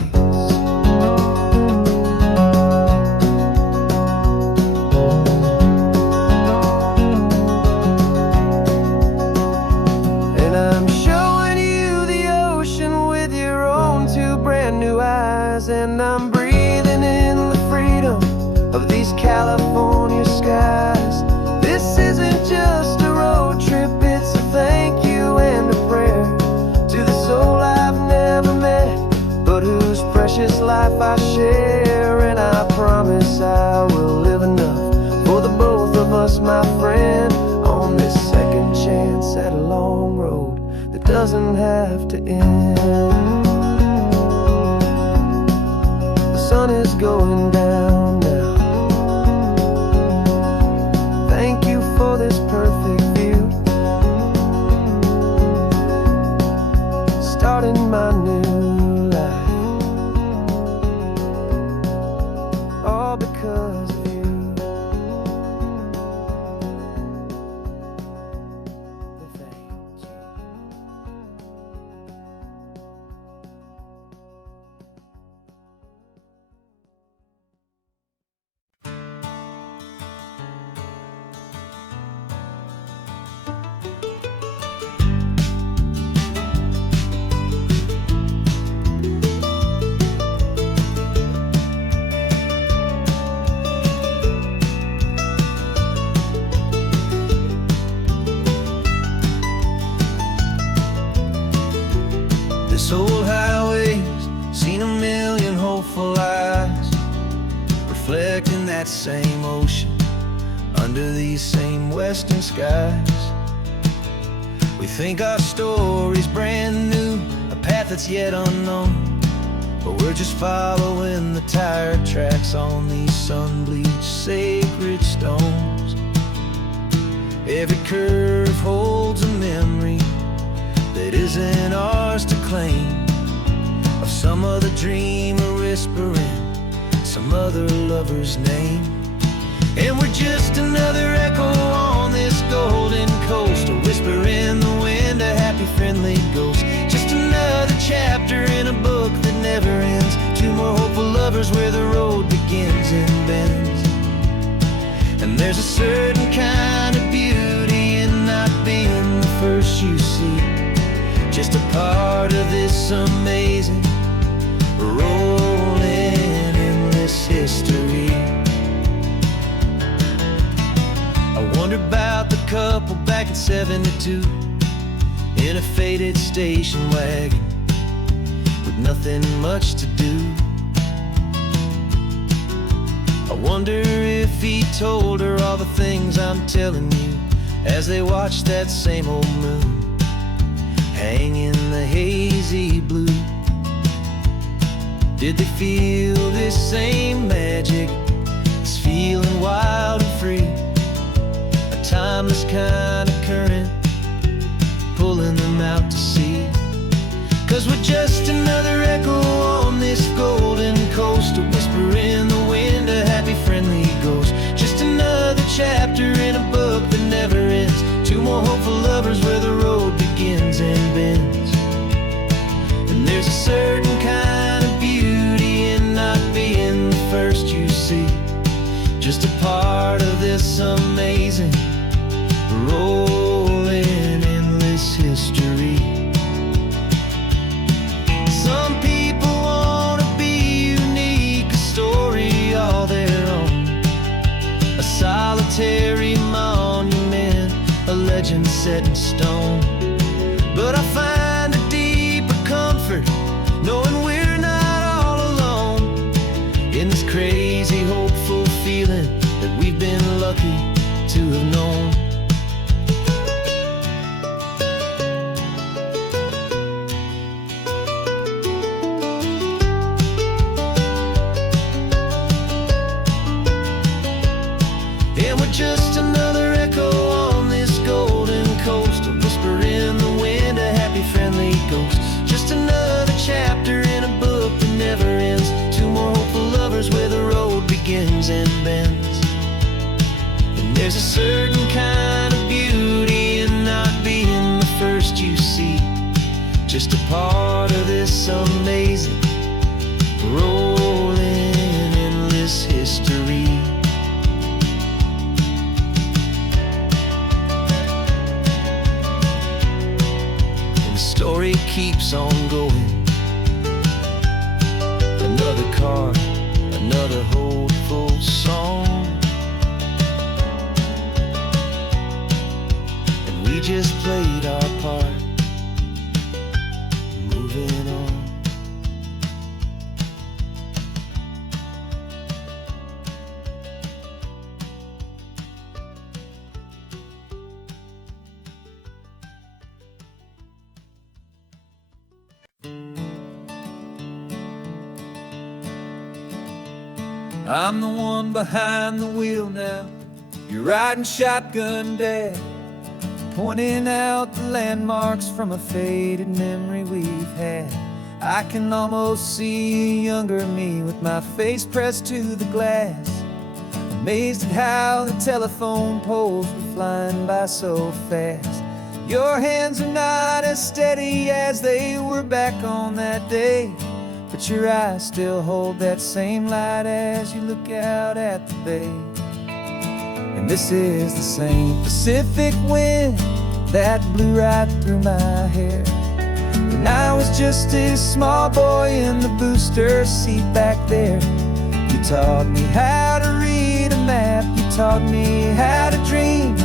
And I'm showing you the ocean with your own two brand new eyes, and I'm breathing in the freedom of these California skies. This isn't just a road trip, it's a thank you and a prayer to the soul I've never met, but whose precious life I share. And I promise I will live enough for the both of us, my friend, on this second chance at a long road that doesn't have to end. The sun is going down now. Thank you for this perfect view, starting my new life, all because of you. Thank you. This old highway's seen a million hopeful eyes, reflecting that same ocean under these same western skies. We think our story's brand new, a path that's yet unknown, but we're just following the tire tracks on these sun-bleached sacred stones. Every curve holds a memory that isn't ours to claim, of some other dreamer whispering some other lover's name. And we're just another echo on this golden coast, a whisper in the wind, a happy friendly ghost. Just another chapter in a book that never ends, two more hopeful lovers where the road begins and bends. And there's a certain kind of beauty in not being the first you see, just a part of this amazing, rolling, endless history. I wonder about the couple back in '72 in a faded station wagon with nothing much to do. I wonder if he told her all the things I'm telling you as they watched that same old moon hang in the hazy blue. Did they feel this same magic, this feeling wild and free, a timeless kind of current pulling them out to sea? 'Cause we're just another echo on this golden coast, a whisper in the wind, a happy friendly ghost. Just another chapter in a book that never ends, two more hopeful lovers where the road begins and bends. And there's a certain kind of beauty in not being the first you see, just a part of this amazing, rolling, endless history. Some people wanna be unique, a story all their own, a solitary monument, a legend set in stone. But I find a deeper comfort knowing we're not all alone in this crazy, hopeful feeling that we've been lucky to have known. And we're just another echo on this golden coast, a whisper in the wind, a happy story keeps on going. Another car, another hopeful song, and we just played our part, moving on. I'm the one behind the wheel now. You're riding shotgun, Dad, pointing out the landmarks from a faded memory we've had. I can almost see a younger me with my face pressed to the glass, amazed at how the telephone poles were flying by so fast. Your hands are not as steady as they were back on that day, but your eyes still hold that same light as you look out at the bay. And this is the same Pacific wind that blew right through my hair when I was just a small boy in the booster seat back there. You taught me how to read a map, you taught me how to dream,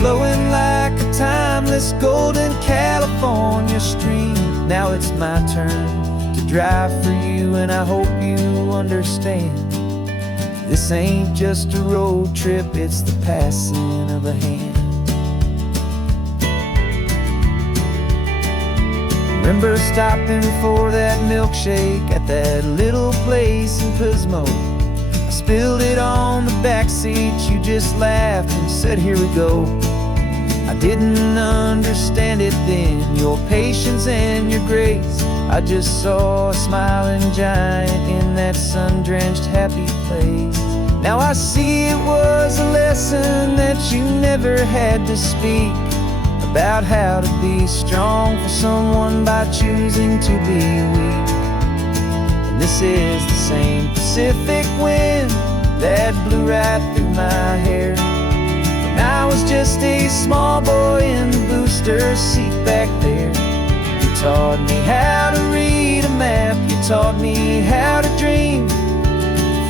flowing like a timeless golden California stream. Now it's my turn to drive for you, and I hope you understand. This ain't just a road trip, it's the passing of a hand. Remember stopping for that milkshake at that little place in Pismo? I spilled it on the back seat, you just laughed and said, "Here we go." I didn't understand it then, your patience and your grace. I just saw a smiling giant in that sun-drenched happy place. Now I see it was a lesson that you never had to speak, about how to be strong for someone by choosing to be weak. And this is the same Pacific wind that blew right through my hair when I was just a small boy in the booster seat back there. You taught me how to read a map, you taught me how to dream,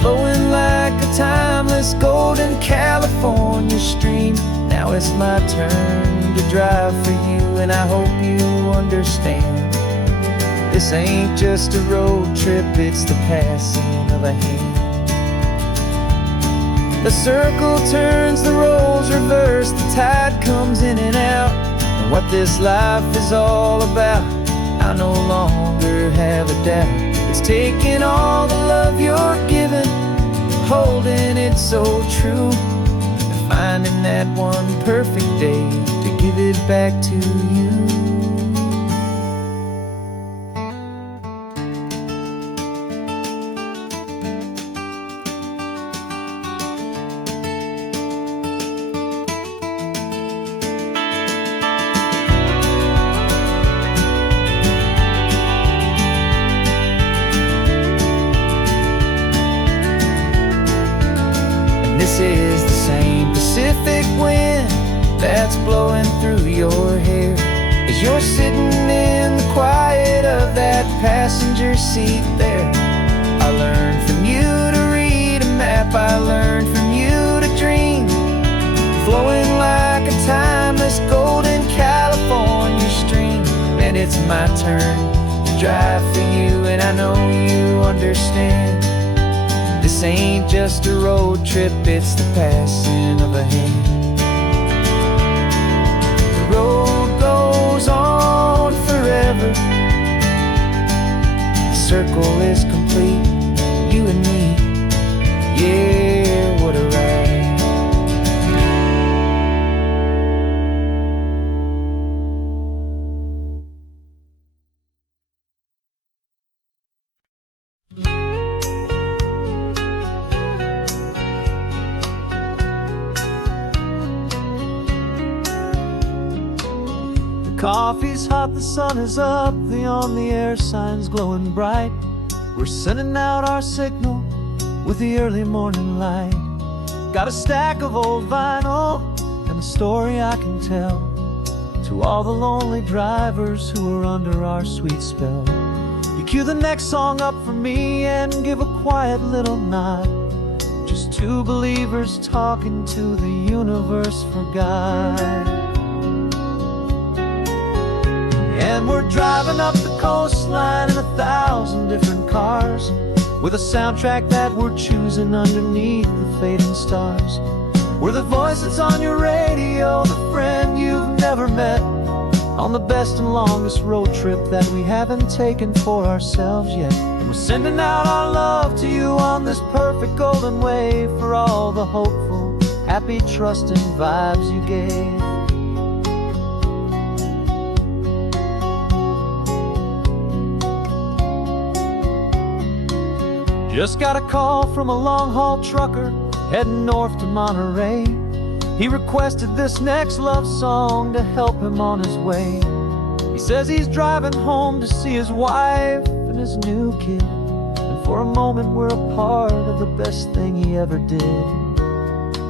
flowing like a timeless golden California stream. Now it's my turn to drive for you, and I hope you understand. This ain't just a road trip, it's the passing of a hand. The circle turns, the roles reverse, the tide comes in and out. And what this life is all about, I no longer have a doubt. It's taking all the love you're giving, holding it so true, and finding that one perfect day to give it back to you. This is the same Pacific wind that's blowing through your hair as you're sitting in the quiet of that passenger seat there. I learned from you to read a map, I learned from you to dream, flowing like a timeless golden California stream. And it's my turn to drive for you, and I know you understand. This ain't just a road trip, it's the passing of a hand. The road goes on forever, the circle is complete, you and me, yeah, what a ride. Coffee's hot, the sun is up, the on-the-air sign's glowing bright. We're sending out our signal with the early morning light. Got a stack of old vinyl and a story I can tell, To all the lonely drivers who are under our sweet spell, you cue the next song up for me and give a quiet little nod. Just two believers talking to the universe for God. And we're driving up the coastline in 1,000 different cars, with a soundtrack that we're choosing underneath the fading stars. We're the voice that's on your radio, the friend you've never met, on the best and longest road trip that we haven't taken for ourselves yet. And we're sending out our love to you on this perfect golden wave, for all the hopeful, happy, trusting vibes you gave. Just got a call from a long-haul trucker heading north to Monterey. He requested this next love song to help him on his way. He says he's driving home to see his wife and his new kid, and for a moment we're a part of the best thing he ever did.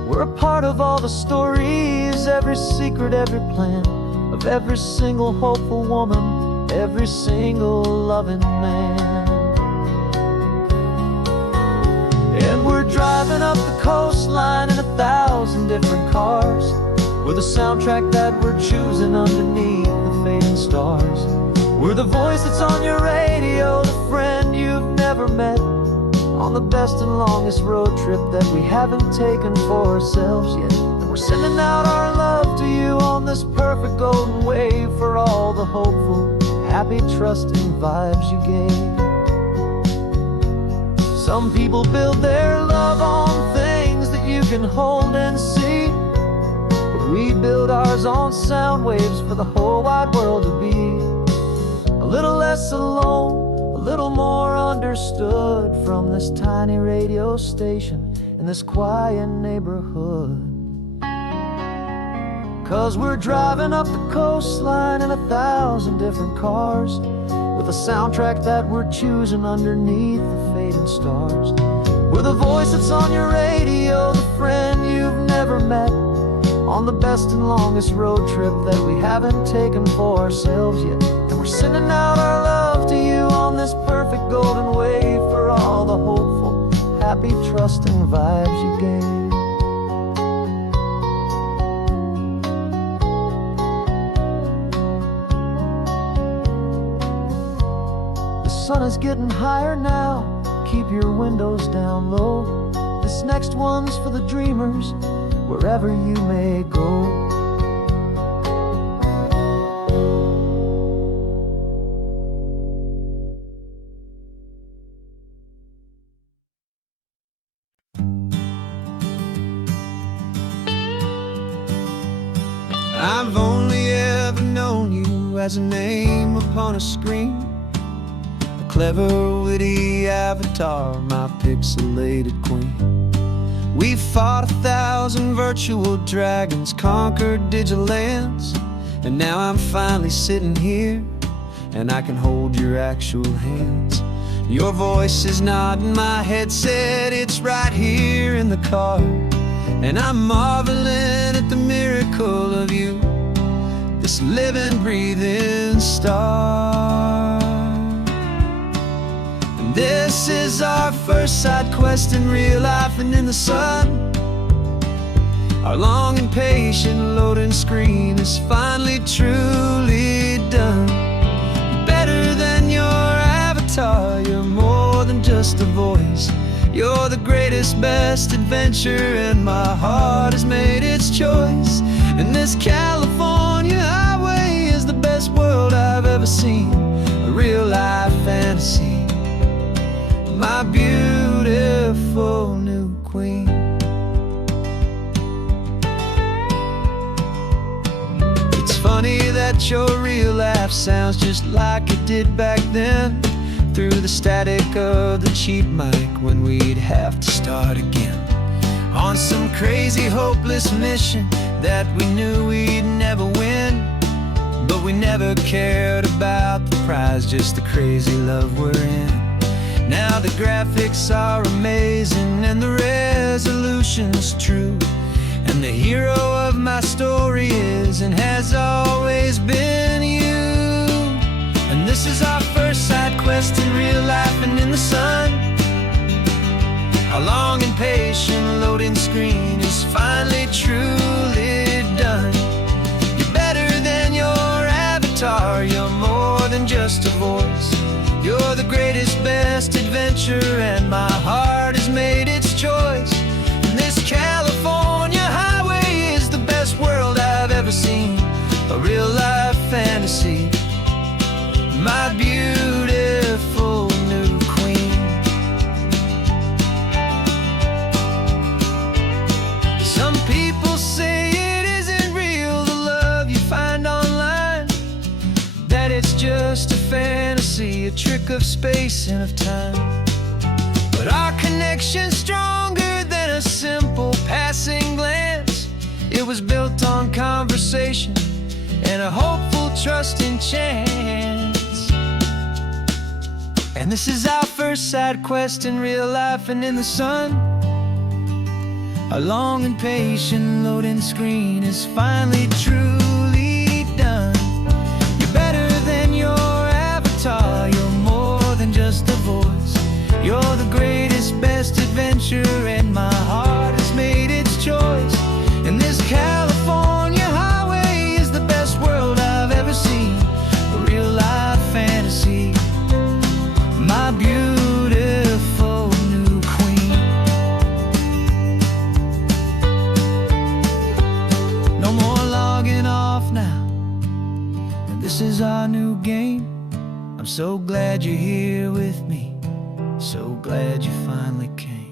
We're a part of all the stories, every secret, every plan, of every single hopeful woman, every single loving man. And we're driving up the coastline in 1,000 different cars, with a soundtrack that we're choosing underneath the fading stars. We're the voice that's on your radio, the friend you've never met, on the best and longest road trip that we haven't taken for ourselves yet. And we're sending out our love to you on this perfect golden wave, for all the hopeful, happy, trusting vibes you gave. Some people build their love on things that you can hold and see, but we build ours on sound waves for the whole wide world to be a little less alone, a little more understood, from this tiny radio station in this quiet neighborhood. 'Cause we're driving up the coastline in 1,000 different cars, with a soundtrack that we're choosing underneath the fading stars. We're the voice that's on your radio, the friend you've never met, on the best and longest road trip that we haven't taken for ourselves yet. And we're sending out our love to you on this perfect golden wave, for all the hopeful, happy, trusting vibes you gave. The sun is getting higher now, keep your windows down low. This next one's for the dreamers, wherever you may go. I've only ever known you as a name upon a screen, a clever, witty avatar, my pixelated queen. We fought 1,000 virtual dragons, conquered digital lands, and now I'm finally sitting here, and I can hold your actual hands. Your voice is not in my headset, it's right here in the car, and I'm marveling at the miracle of you, this living, breathing star. And this is our first side quest in real life and in the sun. Our long and patient loading screen is finally truly done. Better than your avatar, you're more than just a voice. You're the greatest, best adventure, and my heart has made its choice. And this California highway is the best world I've ever seen, a real life fantasy, my beautiful new queen. It's funny that your real life sounds just like it did back then, through the static of the cheap mic when we'd have to start again, on some crazy hopeless mission that we knew we'd never win. But we never cared about the prize, just the crazy love we're in. Now the graphics are amazing and the resolution's true, and the hero of my story is is and has always been you. And this is our first side quest in real life and in the sun. Our long and patient loading screen is finally truly done. You're better than your avatar, you're more than just a voice. You're the greatest, best adventure, and my heart has made its choice. And this California highway is the best world I've ever seen, a real life fantasy, my beautiful new queen. Some people say it isn't real, the love you find online, that it's just a fantasy, a trick of space and of time. But our connection's stronger than a simple passing glance. It was built on conversation and a hopeful, trusting chance. And this is our first side quest in real life and in the sun. Our long and patient loading screen is finally truly done. You're better than your avatar, you're more than just a voice. You're the greatest, best adventure, and my heart has made its choice. And this California highway is the best world I've ever seen, a real life fantasy, my beautiful new queen. No more logging off now, and this is our new game. I'm so glad you're here with me, so glad you finally came.